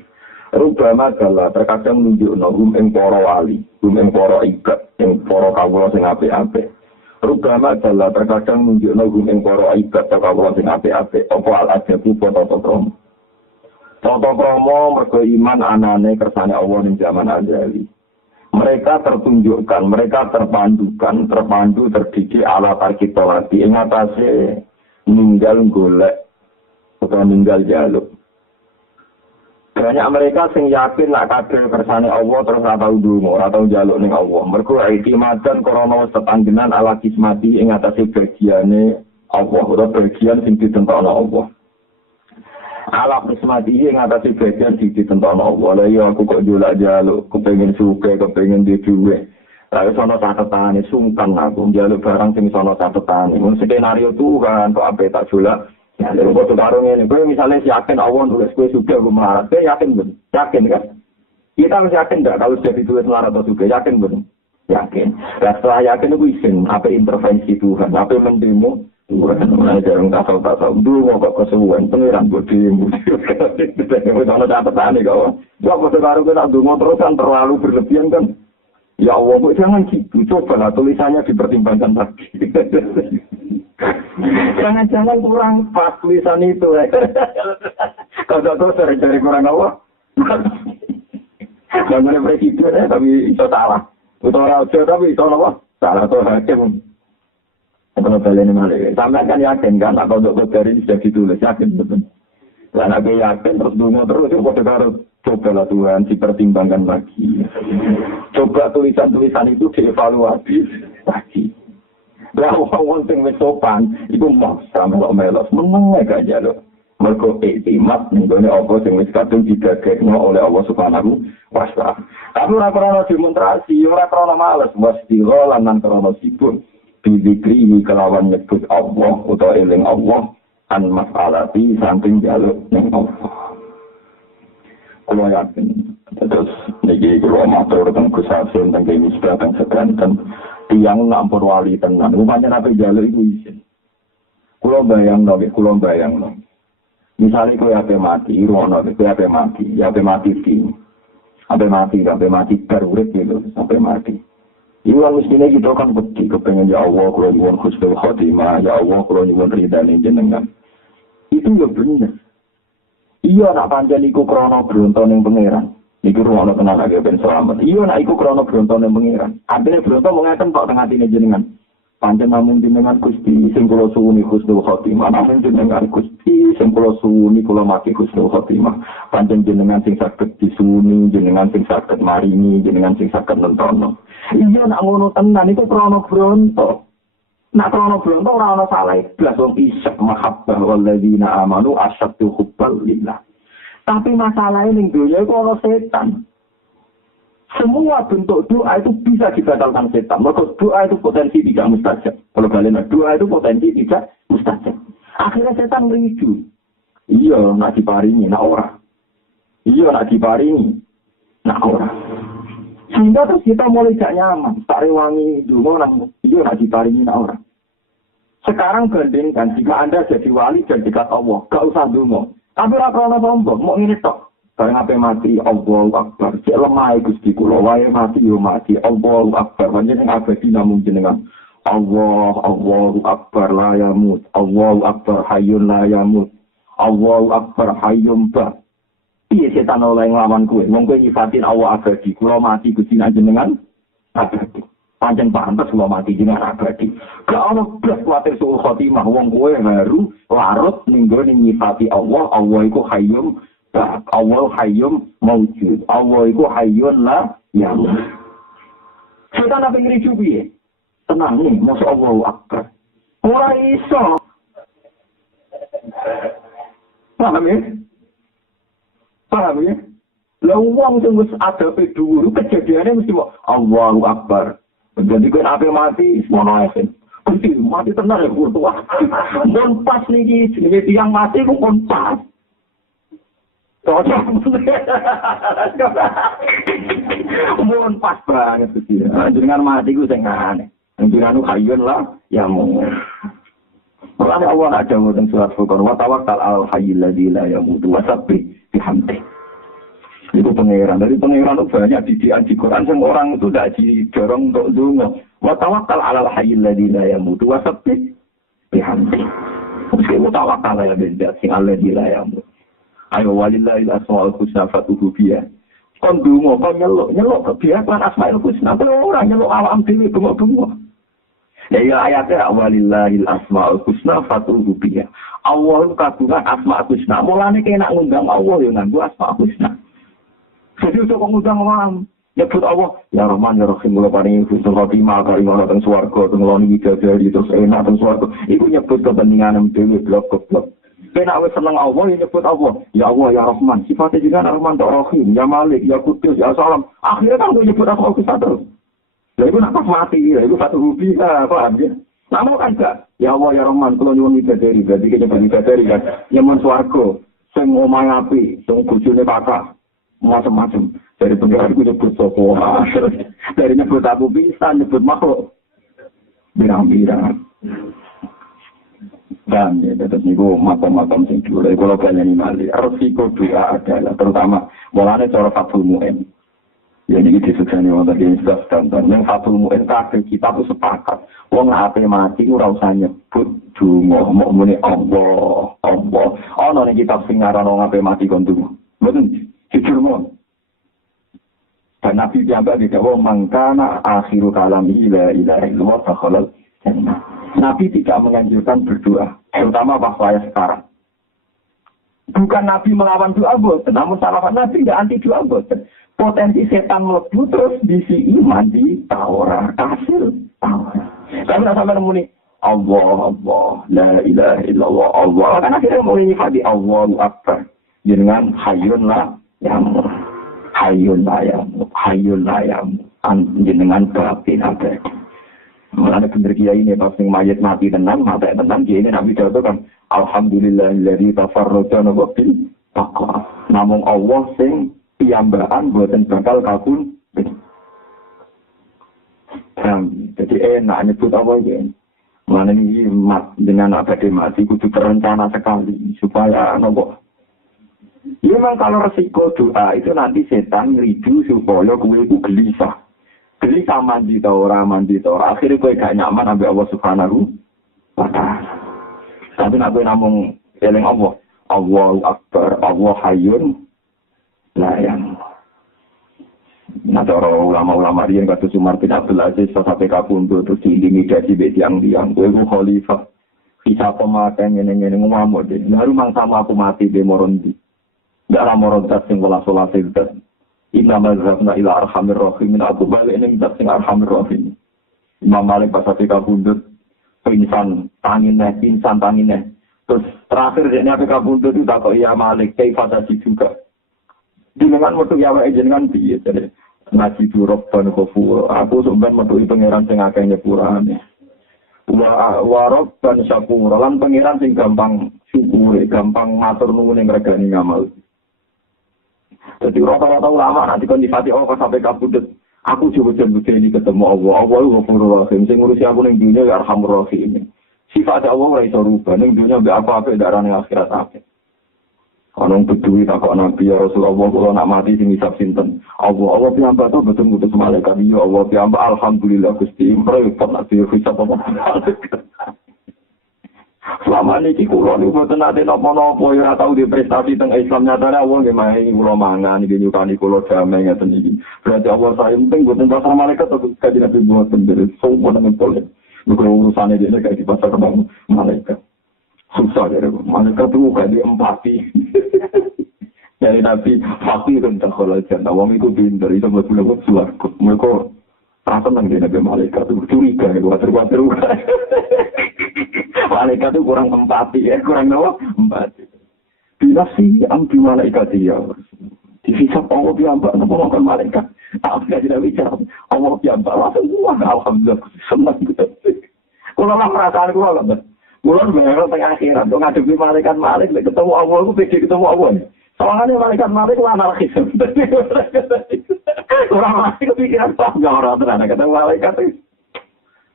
Rubbama dalah terkadang menunjukkan hum ing para wali, hum ing para ikat, ing para kawula sing apik-apik. Rubbama dalah terkadang menunjukkan hum ing para ikat, kawula sing apik-apik, apa al-adabu foto-foto. Toto kromo mergo iman anane kersane Allah ning zaman azali. Mereka tertunjukkan, mereka terpandu terdidik ala tarkitolati ing atase ninggal golek atau ninggal jaluk. Banyak mereka sing yakin nak kabeh kersane Allah terus ora tau ndonga, ora tau njaluk ning Allah. Mergo i'timadan krana setanggenan ala kismati ing atase bagiane Allah, utawa bagian sing ditentokno Allah. Ala kismati yang ngatasi bagian di tentana Allah. Lah ya aku kok jaluk kepengin suke, kepengin duwe. Lah sono catetane sungkan aku njaluk barang sing sono catetane. Mun skenario Tuhan kok ape tak jolak. Ya lek kok karo ngene, kowe misale yakin Allah nulis kowe suke aku melarat, kowe yakin ben? Yakin kan? Kita harus yakin enggak kalau jadi duit melarat atau suke, yakin ben? Yakin. Lah setelah yakin itu isin apa intervensi Tuhan, apa mendemo Tuhan mulai jarang tak dulu mau kok kesuwen pengiran bodi kalau dapat tani kau kok sekarang kita dulu terus kan terlalu berlebihan kan ya Allah jangan gitu cobalah tulisannya dipertimbangkan lagi jangan kurang pas tulisan itu kalau cari kurang Allah jangan presiden tapi itu salah utara tapi itu apa salah tuh hakim. Kalau kalian malah, sampai kan yakin kan, kalau untuk dari sudah ditulis yakin betul. Karena aku yakin terus dunia terus itu harus cobalah Tuhan dipertimbangkan lagi. Coba tulisan-tulisan itu dievaluasi lagi. Lah orang sing wis sopan, iku maksa melok-melok meneng aja lho. Mergo iktimat nggone apa sing wis kadung didagekno oleh Allah Subhanahu wa taala. Tapi ora krana demonstrasi, ora krana males, wasdiro lan krana sibuk. Bidikri kelawan nyebut Allah atau eling Allah an mas'alati samping jaluk ning Allah. Kalau yakin terus niki kula matur teng Gus Hasim teng Misbah teng sedanten tiyang ngampur wali tenan upamane ape jaluk iku isin. Kula bayangno. Misale kowe ape mati, rono kowe ape mati terurip gitu sampai mati. Iwan mestinya kita kan bukti kepengen ya Allah kalau nyuwun husnul khotimah, ya Allah kalau nyuwun ridane jenengan. Itu ya bener. Iya nak pancen iku krana bronto ning pangeran. Iku ruwono tenan lagi ben selamat. Iya nak iku krana bronto ning pangeran. Artine bronto mung ngaten kok teng atine jenengan. Pancen namung jenengan Gusti sing kula suwuni husnul khotimah. Namung jenengan Gusti sing kula suwuni kula mati husnul khotimah. Pancen jenengan sing saged disuwuni, jenengan sing saged maringi, jenengan sing saged nentono. Iya nak ngono tenan iku krana bronto. Nak krana bronto ora ana salah blas wong isek mahabbah walladzina amanu asyaddu hubbal lillah. Tapi masalahnya ning dunya iku ana setan. Semua bentuk doa itu bisa dibatalkan setan. Maka doa itu potensi tidak mustajab. Kalau kalian doa itu potensi tidak mustajab. Akhirnya setan ngeridu. Iya nak diparingi, nak ora. Iya nak diparingi, nak ora. Sehingga terus kita mulai gak nyaman. Tak rewangi dulu orang. Iya nak diparingi, nak ora. Sekarang bandingkan jika Anda jadi wali dan dekat Allah, gak usah dulu. Tapi rakyat sombong, mau ini tok. Barang apa mati, Allahu Akbar. Cek lemah Gusti kula wae mati yo mati. Allahu Akbar. Panjenengan abadi namung jenengan. Allahu Akbar la yamut. Allahu Akbar hayyun la yamut. Allahu Akbar hayyum ba. Piye setan oleh nglawan kowe? Wong kowe nyifatin Allah abadi. Kula mati Gusti jenengan abadi. Pancen pantes kula mati jenengan abadi. Gak ono blas kuwatir suul khotimah. Wong kowe haru larut ning gone nyifati Allah. Allah iku hayyum ba. Allah hayyum maujud. Allah iku hayyun la yamut. Setan apa ngricu piye? Tenang nih, Masya Allahu Akbar. Ora iso. Paham ya? Paham ya? Lah wong sing wis adabe dhuwur kejadiane mesti kok Allahu Akbar. Jadi kan ape mati semono ae. Kunci mati tenan ya kurtua. Mun pas niki jenenge tiyang mati ku pun pas. Cocok. Mun pas banget iki. Jenengan mati ku sing aneh. Jenengan hayyun lah ya mu. Karena Allah ada dalam surat Furqan wa tawakkal al hayyil ladzi la yamutu wa sabbih bihamdihi. Itu pengeran. Dari pengeran itu banyak di Quran yang orang itu tidak didorong untuk dungo. Wa tawakkal alal hayyil ladzi la yamutu wa sabbih bihamdihi. Mesti tawakkal ya benda sing alladzi la yamutu. Ayo walillahi al-asmaul husna fatuhu biha. Kon dungo, kon nyeluk kebiasaan asmaul husna. Orang nyeluk alam dhewe dungo-dungo. Ya ayatnya walillahil asmaul husna fatuhu biha. Allah kagungan asmaul husna. Mulane kena ngundang Allah ya nganggo asmaul husna. Jadi untuk mengundang orang nyebut Allah, ya Rahman ya Rahim kula paringi husnul khotimah karo iman teng swarga, teng ngloni widadari terus enak teng swarga. Iku nyebut kepentingan dhewe blok-blok. Kena wis seneng Allah ya nyebut Allah. Ya Allah ya Rahman, sifatnya juga Rahman ta Rahim, ya Malik, ya Qudus, ya Salam. Akhirnya kan nyebut asmaul husna terus. Lah iku nak pas mati, lah iku satu rubi paham ya. Namun kan gak, ya Allah ya Rahman, kula nyuwun widadari, berarti kene widadari kan. Nyemun swarga, sing omahe api, sing bojone pakak, macam-macam. Dari pengiran ku nyebut sapa. Dari nyebut aku bisa nyebut makhluk. Birang-birang. Dan ya tetap niku makam-makam sing dhuwur. Kula baleni malih. Resiko doa adalah terutama mulane cara Fathul Mu'in. Ya ini disebutkan yang tadi sudah tonton. Yang Fathul Mu'in kabeh kita tuh sepakat. Wong ape mati ora usah nyebut donga, mok muni Allah, Allah. Ana ning kitab sing ngaran wong ape mati kon donga. Mboten jujur mon. Dan Nabi piyambak dikawuh mangkana akhiru kalami la ilaha illallah takhalal jannah. Nabi tidak menganjurkan berdoa, terutama pas saya sekarang. Bukan Nabi melawan doa boten, namun salafat Nabi tidak anti doa boten. Potensi setan mlebu terus diisi iman di Taurat, hasil Taurat. Tapi nak sampai nemu ni Allah, Allah, la ilaha illallah, Allah. Kan akhirnya mau nyifati Allahu Akbar. Dengan hayyun la yamut, hayyun la yamut, hayyun la yamut. Jenengan batin abadi. Mulane bener kiai ini pas sing mayit mati tenan, mati tenan kiai ini Nabi Daud kan alhamdulillahilladzi tafarraja bil taqwa. Namung Allah sing piyambakan boten bakal kabul. Jadi enak nyebut apa iki. Mulane iki dengan abadi mati kudu terencana sekali supaya nopo. Ya memang kalau resiko doa itu nanti setan ngridu supaya kowe iku gelisah. Gelisah mandi ta ora, akhirnya kowe gak nyaman ambek Allah Subhanahu wa taala. Tapi nek kowe namung eling Allah, Allahu Akbar, Allah hayyun la yamut. Nah, ulama-ulama riyen kados Umar bin Abdul Aziz sampai kapundhut terus diintimidasi mbek tiyang-tiyang. Kowe ku khalifah. Bisa pemakai ngene-ngene ngomong deh. Baru mangsa aku mati de morondi. Ndak ra morontat sing welas itu. Inna mazhabna ila arhamir rahimin. Aku balik ini minta sing arhamir rahim. Imam Malik pas ketika bundut pingsan tanginnya. Terus terakhir dia apa kabundut itu tak kok ya Malik kaifadasi juga. Dengan metu ya wae jenengan piye jadi ngaji durok ban kofu. Aku sampean metu pangeran sing akeh nyepurane. Warok dan syukur lan pangeran sing gampang syukur, gampang matur nuwun ning regane ngamal. Jadi rata-rata ulama nanti kon difati Allah sampai kabudut. Aku coba-coba ini ketemu Allah. Allah itu Ghafurur Rahim. Sing ngurusi aku ning dunia ya Arhamur Rahim. Sifat Allah ora iso rubah ning dunia mbek apa-apa darane akhirat apa. Ana peduli takok Nabi ya Rasulullah kula nak mati sing hisab sinten. Allah piyambak to betul ngutus malaikat ya Allah piyambak alhamdulillah Gusti repot nak hisab apa. Selama ini kula niku boten nate napa-napa ya tau di prestasi teng Islam nyatane Allah nggih mahi kula mangan nggih nyukani kula damai ngeten iki. Berarti Allah saya penting boten pasar malaikat atau kaji Nabi boten beres semua nang tole. Niku urusane dhewe kayak di pasar malaikat. Susah ya, malaikat itu kayak empati. Jadi Nabi fakir tentang kalau jannah, wong itu pinter, itu betul-betul suaraku. Mereka rasa nang dia Nabi malaikat itu curiga, khawatir. Malaikat itu kurang empati ya, kurang apa? Empati. Bila sih ambil malaikat dia, dihisap Allah piyambak, ngomongkan malaikat. Tapi tidak bicara, Allah piyambak langsung alhamdulillah senang gitu. Kalau lah perasaan gua kan. Mulai mengenal tengah akhirat, dong ngadepi malaikat ketemu Allah, aku pikir ketemu Allah. Soalnya malaikat itu anarkis. Orang mati kepikiran tak nggak orang terang ketemu malaikat itu.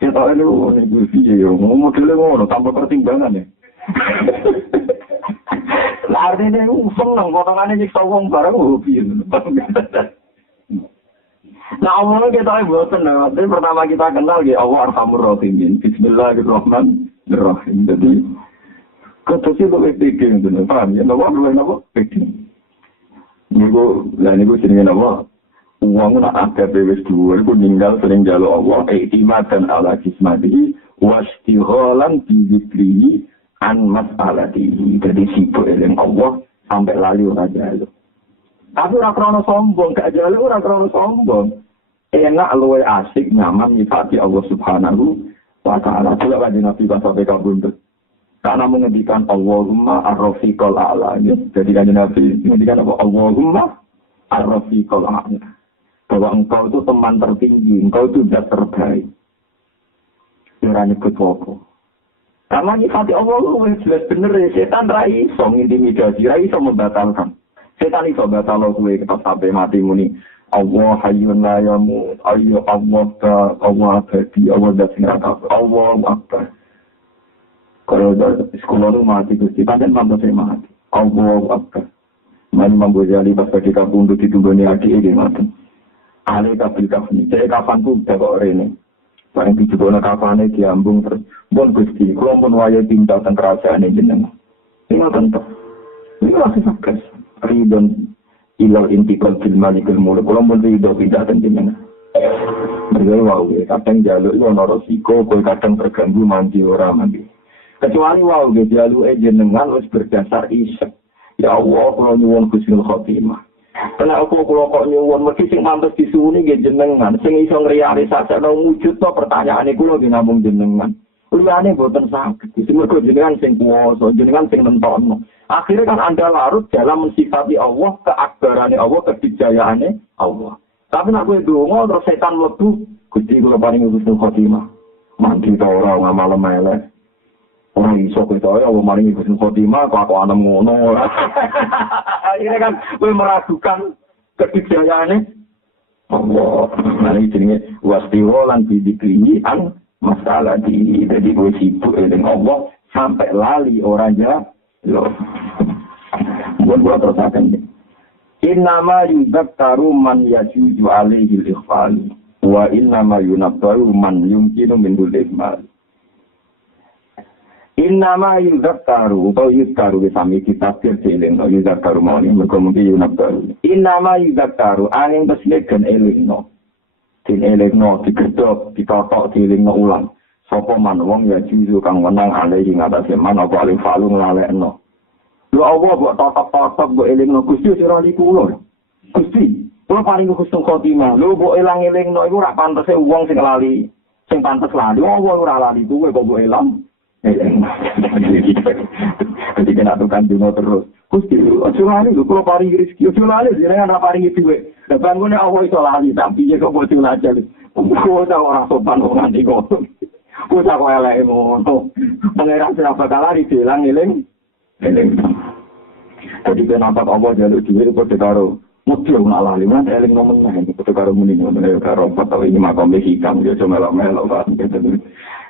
Kita ini negosiasi, modelnya ngono tanpa pertimbangan ya. Artinya seneng potongannya nyiksa wong bareng hobi. Nah Allah kita bosan, pertama kita kenal ya Allah Arhamur Rahimin. Bismillahirrahmanirrahim. Jadi ketemu itu PPG itu, paham ya? Nama PPG. Niku jenenge apa? Uang nak ada bebas dua, itu tinggal sering jalur Allah. Iktimat dan ala kismati, wastighalan bizikrihi an mas'alatihi. Jadi sibuk dengan Allah sampai lalu ora jalur. Tapi ora krono sombong, gak jalur ora krono sombong. Enak luwe asik nyaman nyifati Allah Subhanahu wa ta'ala. Juga kan Nabi sampai kabundut. Karena menghentikan Allahumma ar-rafiqal a'la. Jadi kan Nabi menghentikan apa? Allahumma ar-rafiqal a'la. Bahwa engkau itu teman tertinggi, engkau itu zat terbaik. Jangan nyebut apa. Karena nyifati Allah itu jelas bener ya. Setan rai iso intimidasi, rai iso membatalkan. Setan iso batal kowe ketep sampai mati muni. Allah hayyun la yamut, ayyo Allah abadi, Allah dat sing ra kafir, Allah akbar. Kalau sekolah itu mati Gusti, pancen pantes mati. Allah akbar. Mani Imam Ghazali pas ketika pundut ditunggoni adik iki mati. Ale kabil kafni, cek kafanku udah kok rene. Bareng dijebona kafane diambung terus, "Mun Gusti, kula pun waya pinta teng kerajaane jenengan." Ini tentu. Ini masih sakit. Ridon ilal intikal fil malikul mulk kalau mun ridho pindah ten jenengan. Mergo wae kadang jaluk ono resiko kowe kadang terganggu mandi ora mandi. Kecuali wae jaluke jenengan wis berdasar isek. Ya Allah kula nyuwun husnul khotimah. Kena aku kula kok nyuwun mesti sing mantes disuwuni nggih jenengan, sing iso ngrealisasikan wujudna pertanyaane kula nggih namung jenengan. Liyane boten saged. Mergo jenengan sing kuwasa, jenengan sing nentokno. Akhirnya kan Anda larut dalam mensifati Allah, keakbarane Allah, kebijayaane Allah. Tapi nak kowe ndonga terus setan mlebu, Gusti kula paring husnul khotimah. Mandi ta ora ngamal elek. Ora iso kowe ta Allah maring husnul khotimah kok anem ngono. Akhirnya kan kowe meragukan kebijayaane Allah. Nah iki jenenge wastiwa lan bidikri an masalah di jadi gue sibuk dengan Allah sampai lali orangnya loh. Buat terus akan ini. Innama yudhakkaru man yajuju alaihi al-ikhfal wa innama yunabbaru man yumkinu min dul-ikhmal. Innama yudhakkaru atau yudhakkaru sami kita pilih yudhakkaru mau ini mereka yunabbaru. Innama yudhakkaru angin kesinikan elingno. Din elingno digedhok ditotok dilingno ulang sapa man wong ya juzu kang menang alaihi ngatasi man apa alih falu nglalekno lho Allah kok totok-totok mbok elingno Gusti ora liku Gusti kula paring husnul khotimah lho mbok elang-elingno iku ora pantese wong sing lali sing pantes lali Allah ora lali kuwe kok mbok elang ketika nak tukang dino terus Gusti aja lali lho kula paring rezeki aja lali jenengan ora paringi dhuwit lah bangune Allah iso lali tapi ya kok bojo lajal kok ora sopan nganti kok kok elek ngono pangeran ora bakal lali dielang-eling jadi kenapa Allah jaluk dhuwit kok karo mesti ora lali lan eling nomen nang kok karo muni ngono karo patah ini makam hikam ya cuma melok kan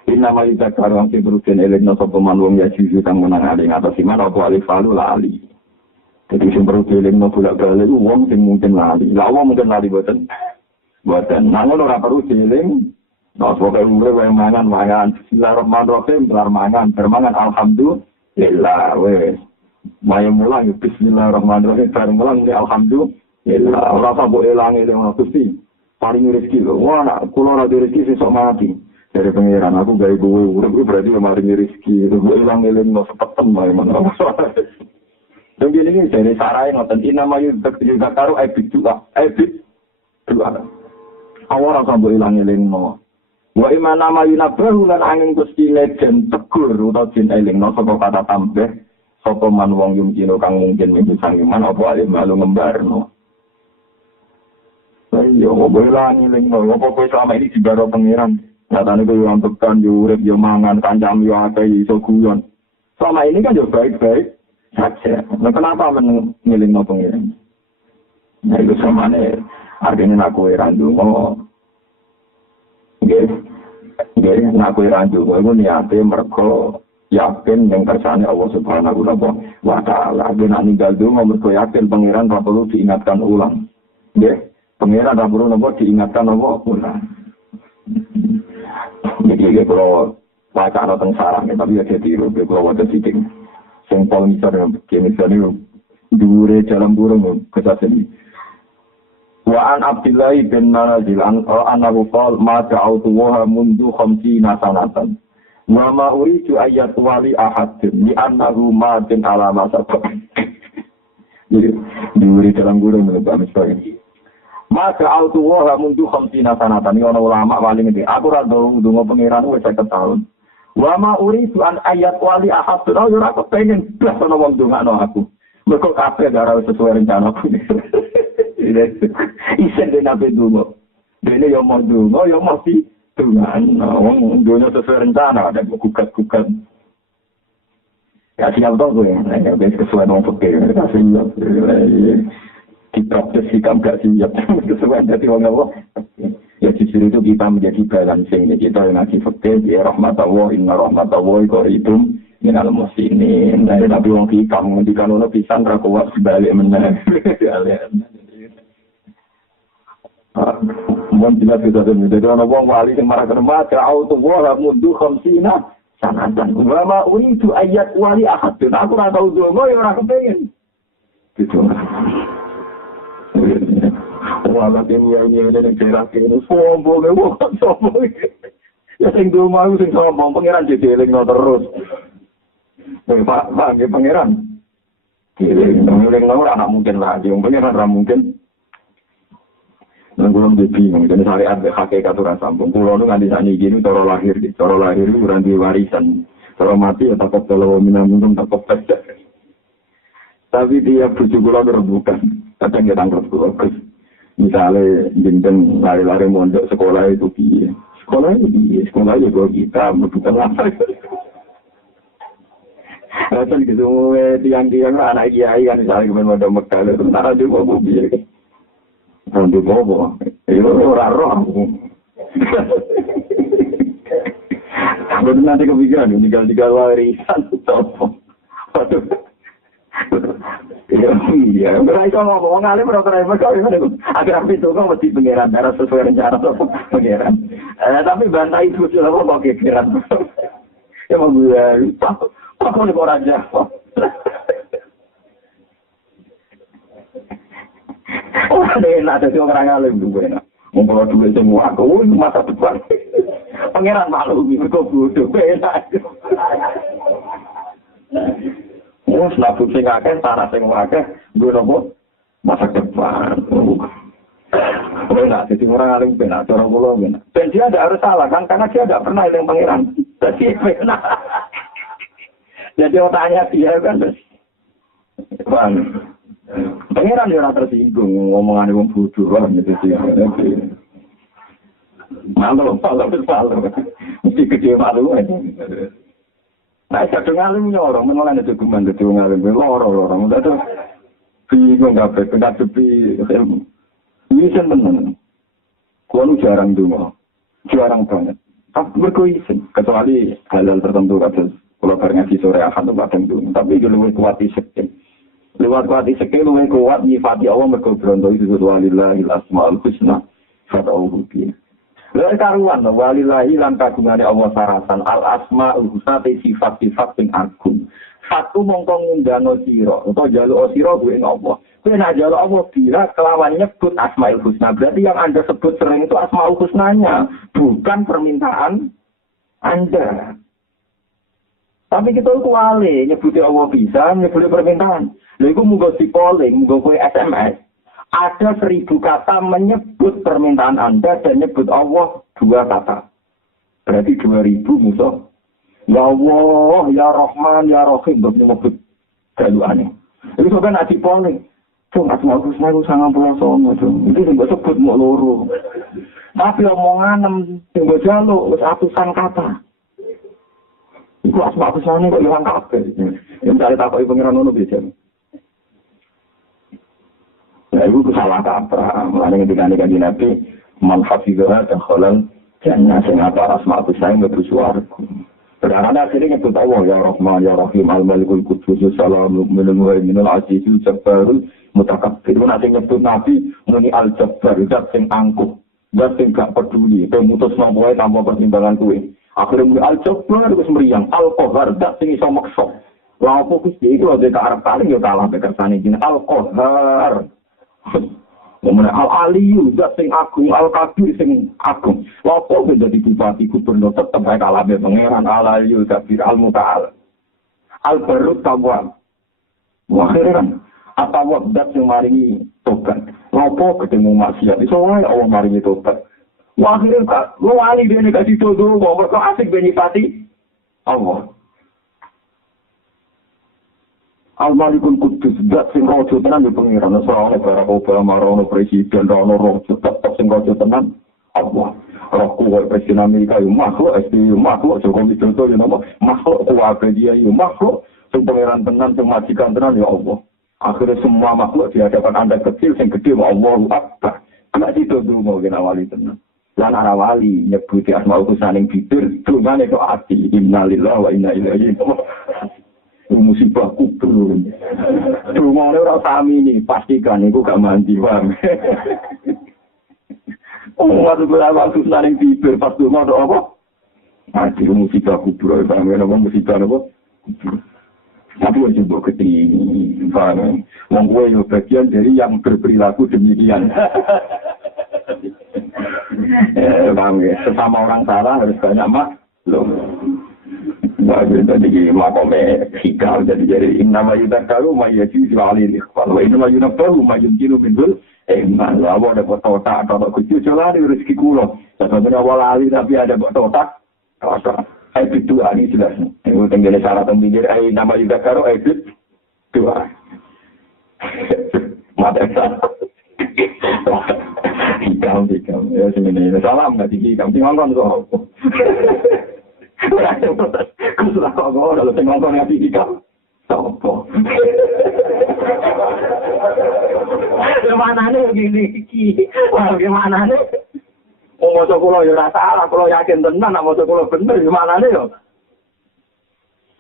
Inna malita karang si berusin elek no sopo man wong ya juju kang menang aling atas iman apa alif falu lali. Jadi sing perlu dielingno bolak-balik ku wong sing mungkin lali. Lah wong mungkin lali boten. Boten. Nanging ora perlu dieling. Nah, pokoke urip wae mangan. Bismillahirrahmanirrahim, bermangan alhamdulillah wes. Maya mulang bismillahirrahmanirrahim, bareng mulang alhamdulillah. Ora apa mbok elangi ning Gusti. Paling rezeki lho. Wah, nak kula ora rezeki sesuk mati. Dari pangeran aku gawe kowe urip berarti maringi rezeki. Mbok elang-eling no sepeten wae menawa. Dan ini dari sarai ngoten inamayu juga karo ebit dua. Awara sambo ilang-eling no. Wa imana mayunabahu lan angin Gusti legend tegur utawa jin elingno saka kata tambah sapa man wong yumkino kang mungkin mimpi sangiman apa alim malu ngembarno. Ayo bola elingno apa kowe selama ini dibaro pangeran. Nyatane kowe wong tekan yo urip yo mangan kancam yo akeh iso guyon. Selama ini kan yo baik-baik saja. Nah, kenapa menelingno pangeran? Nah itu samane artinya aku irandungo. Nggih, nek kowe randu kowe niate mergo yakin yang kersane Allah Subhanahu wa taala. Nek ninggal donga mergo yakin pangeran ora perlu diingatkan ulang. Nggih, pangeran ora perlu napa diingatkan apa ulang. Jadi kalau wacana teng sarang tapi ya ditiru kalau wadah sithik. Sing paling misalnya dhuwure jalan burung kesasen. Wa an Abdullah bin Manazil an anahu qala ma ta'awtu wa mundu 50 sanatan wa ma uridu ayat wali ahadin li annahu ma bin ala masabah. Diuri dalam gurung menebak misalnya. Ma ta'awtu wa mundu 50 sanatan ini ulama wali ngene aku ra ndonga pangeran wis 50 tahun. Wa ma uridu an ayat wali ahadin ora kepengin blas ana wong ndongakno aku. Mergo kabeh ora sesuai rencanaku. Isen de nabe dungo. Dene yo mau dungo, yo mesti dungan. Wong dunya sesuai rencana, ada gugat-gugat. Ya siap to gue, ya wis sesuai wong pikir. Dipraktis sikam gak siap. Sesuai dadi wong apa? Ya justru itu kita menjadi balancing. Kita yang ngaji fikih, ya rahmatullah, inna rahmatullah qaribum minal muslimin. Nah, tapi wong hikam ngendikan ono pisan ra kuat balik meneh. Mohon tidak bisa jadi orang wong wali yang marah kerma auto wala mundu 50 sanatan. Wa ma uridu ayat wali ahad. Aku ora tau dongo ya ora kepengin. Gitu. Wala ini jelas ini sombong. Ya sing dongo aku sing sombong pangeran didelingno terus. Pak pangeran. Dilingno ora mungkin lagi. Pangeran ora mungkin. Dan belum bingung, jadi syariat hakikat aturan sambung. Pulau itu nganti saat ini cara lahir itu berarti warisan. Cara mati ya takut kalau minum takut pecah. Tapi dia bujuk pulau rebukan. Kadang kita anggap pulau. Misalnya jengken lari-lari mondok sekolah itu piye. Sekolah juga kita bukan apa. Rasanya gitu, tiang-tiang anak kiai kan misalnya kemudian mondok Mekah itu nara juga piye. Nanti bobo, itu orang roh. Betul nanti kepikiran, tinggal warisan topo. Iya, berarti kalau ngomong ngalim berapa kali agar itu kan mesti pengiran darah sesuai rencana topo pengiran. Tapi bantah itu sudah mau pikiran. Ya mau gue, pak nih orang Jawa. Ada sih orang alim juga enak. Membawa duit semua aku masa depan. Pangeran malu kok bodoh enak. Nabut sing akeh, tanah sing akeh, gue nopo masa depan. Enak, jadi orang alim benar, orang pulau benar. Dan dia tidak harus salah kan, karena dia tidak pernah yang pangeran. Jadi benar. Jadi otaknya dia kan terus. Pangeran dia ora tersinggung ngomongan wong bodoh gitu sih. Malu. Mesti gede malu. Nah, kadang alim nyorong menawa itu geman dadi wong alim loro-loro. Dadi bingung kabeh pendak sepi. Wis tenan. Kuwi jarang donga. Jarang banget. Tapi berkoisen kecuali halal tertentu kados kalau ngaji sore akan kadang donga. Tapi yo luwih kuat isek. Lewat kuat sekali luwih kuat nyifati Allah mergo bronto itu walillahil asmaul husna fad'uhu bi. Lha karuan walillahi lan kagungane Allah sarasan al asmaul husna te sifat-sifat sing agung. Satu mongko ngundano sira utawa njaluk sira kuwi Allah. Kowe nek njaluk Allah kira kelawan nyebut asmaul husna berarti yang Anda sebut sering itu asmaul husnanya, bukan permintaan Anda. Tapi kita itu wale, nyebuti Allah bisa, nyebuti permintaan. Lalu itu muga si polling, muga kue SMS. Ada 1000 kata menyebut permintaan Anda dan nyebut Allah 2 kata. Berarti 2000 musuh. Ya Allah, ya Rahman, ya Rahim, menyebut jaluannya. Jadi soalnya nak di polling. Cuma asma husna itu sangat pulang sama. Itu yang sebut mau loro. Tapi omongan yang jaluk, ratusan kata. Iku asma husna kok ilang kabeh. Yang cari takoki pengiran ngono bisa. Nah, itu salah kaprah. Mulane ketika kanjeng Nabi man hafizha dakhala jannah sing apa asma husna mlebu swarga. Padahal akhirnya nyebut Allah ya Rahman ya Rahim al-Malikul Qudus Salamul Mu'minul Azizul Jabbarul Mutakabbir. Nanti nyebut Nabi muni al-Jabbar zat sing angkuh, zat sing gak peduli, pemutus nompoe tanpa pertimbangan kuwi. Akhirnya muni al-Jabbar wis mriyang, al-Qahar zat sing iso maksa. Lah apa Gusti iku lho arep paling ya kalah kersane jeneng al-Qahar. Ngomong al-Aliyu, zat sing agung, al-Kabir sing agung. Wapo menjadi bupati gubernur tetap baik alami pangeran al-Aliyu, Kabir, al-Muta'al. Al-Barut Tawam. Wakhiran, atau zat yang maringi tobat. Wapo ketemu maksiat, soalnya Allah maringi tobat. Wakhiran, lo wali dia ini kasih todo, mereka asik benipati Allah. Al-Malikul Qudus, zat sing rojo tenan di pengiran. Soalnya Barack Obama, rono presiden, rono rojo, tetap sing rojo tenan. Allah. Rohku presiden Amerika, yu makhluk, SBY, yu makhluk, Jokowi Widodo, yu makhluk, keluarga dia, yu makhluk. Sing pengiran tenan, sing majikan tenan, ya Allah. Akhirnya semua makhluk di hadapan Anda kecil, sing gede, Allahu Akbar. Anak itu dulu mau kena wali tenan. Lan ara wali, nyebuti asmaul husna ning bibir, dungane kok ati. Innalillahi wa inna ilaihi raji'un. Musibah kubur. Dungane ora sami ini, pastikan iku gak mandi wae. Waktu waktu saling bibir pas donga tok apa? Mati musibah kubur, paham ya apa musibah apa? Tapi wajib mbok ketini, paham. Wong kowe yo bagian dari yang berperilaku demikian. Paham ya, sesama orang salah harus banyak maklum. Bagus tadi makome hikal jadi innama yudakaru mayyati alil ikhwan wa innama yunabbahu mayyumkinu minul man lawa ada bototak atau kucu celari rezeki kula sebenarnya awal ali tapi ada bototak kosong itu ali jelas itu tenggene syarat pembinir nama yudakaru itu dua mata hikal ya sebenarnya salam enggak hikal tinggalkan kok aku sudah kok kalau tengok orang yang tiga, sopo. Gimana nih gini? Wah gimana nih? Mau sekolah ya rasa, kalau yakin tenan, mau sekolah bener gimana nih yo?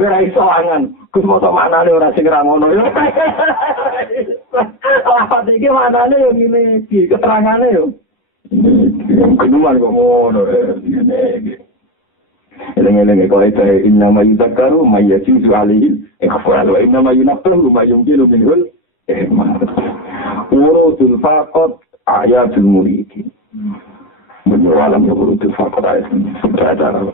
Berai soangan, kus mau mana nih orang segera ngono yo? Apa sih gimana nih yo gini? Keterangannya yo? Kedua kok ngono gini. Eleng-eleng kau itu innama yudakaru mayyasidu alaihi ikhwan wa innama yunabbahu mayyumkinu minhul ihmal. Urudul faqat ayatul muridin. Menurut alam urudul faqat ayatul muridin.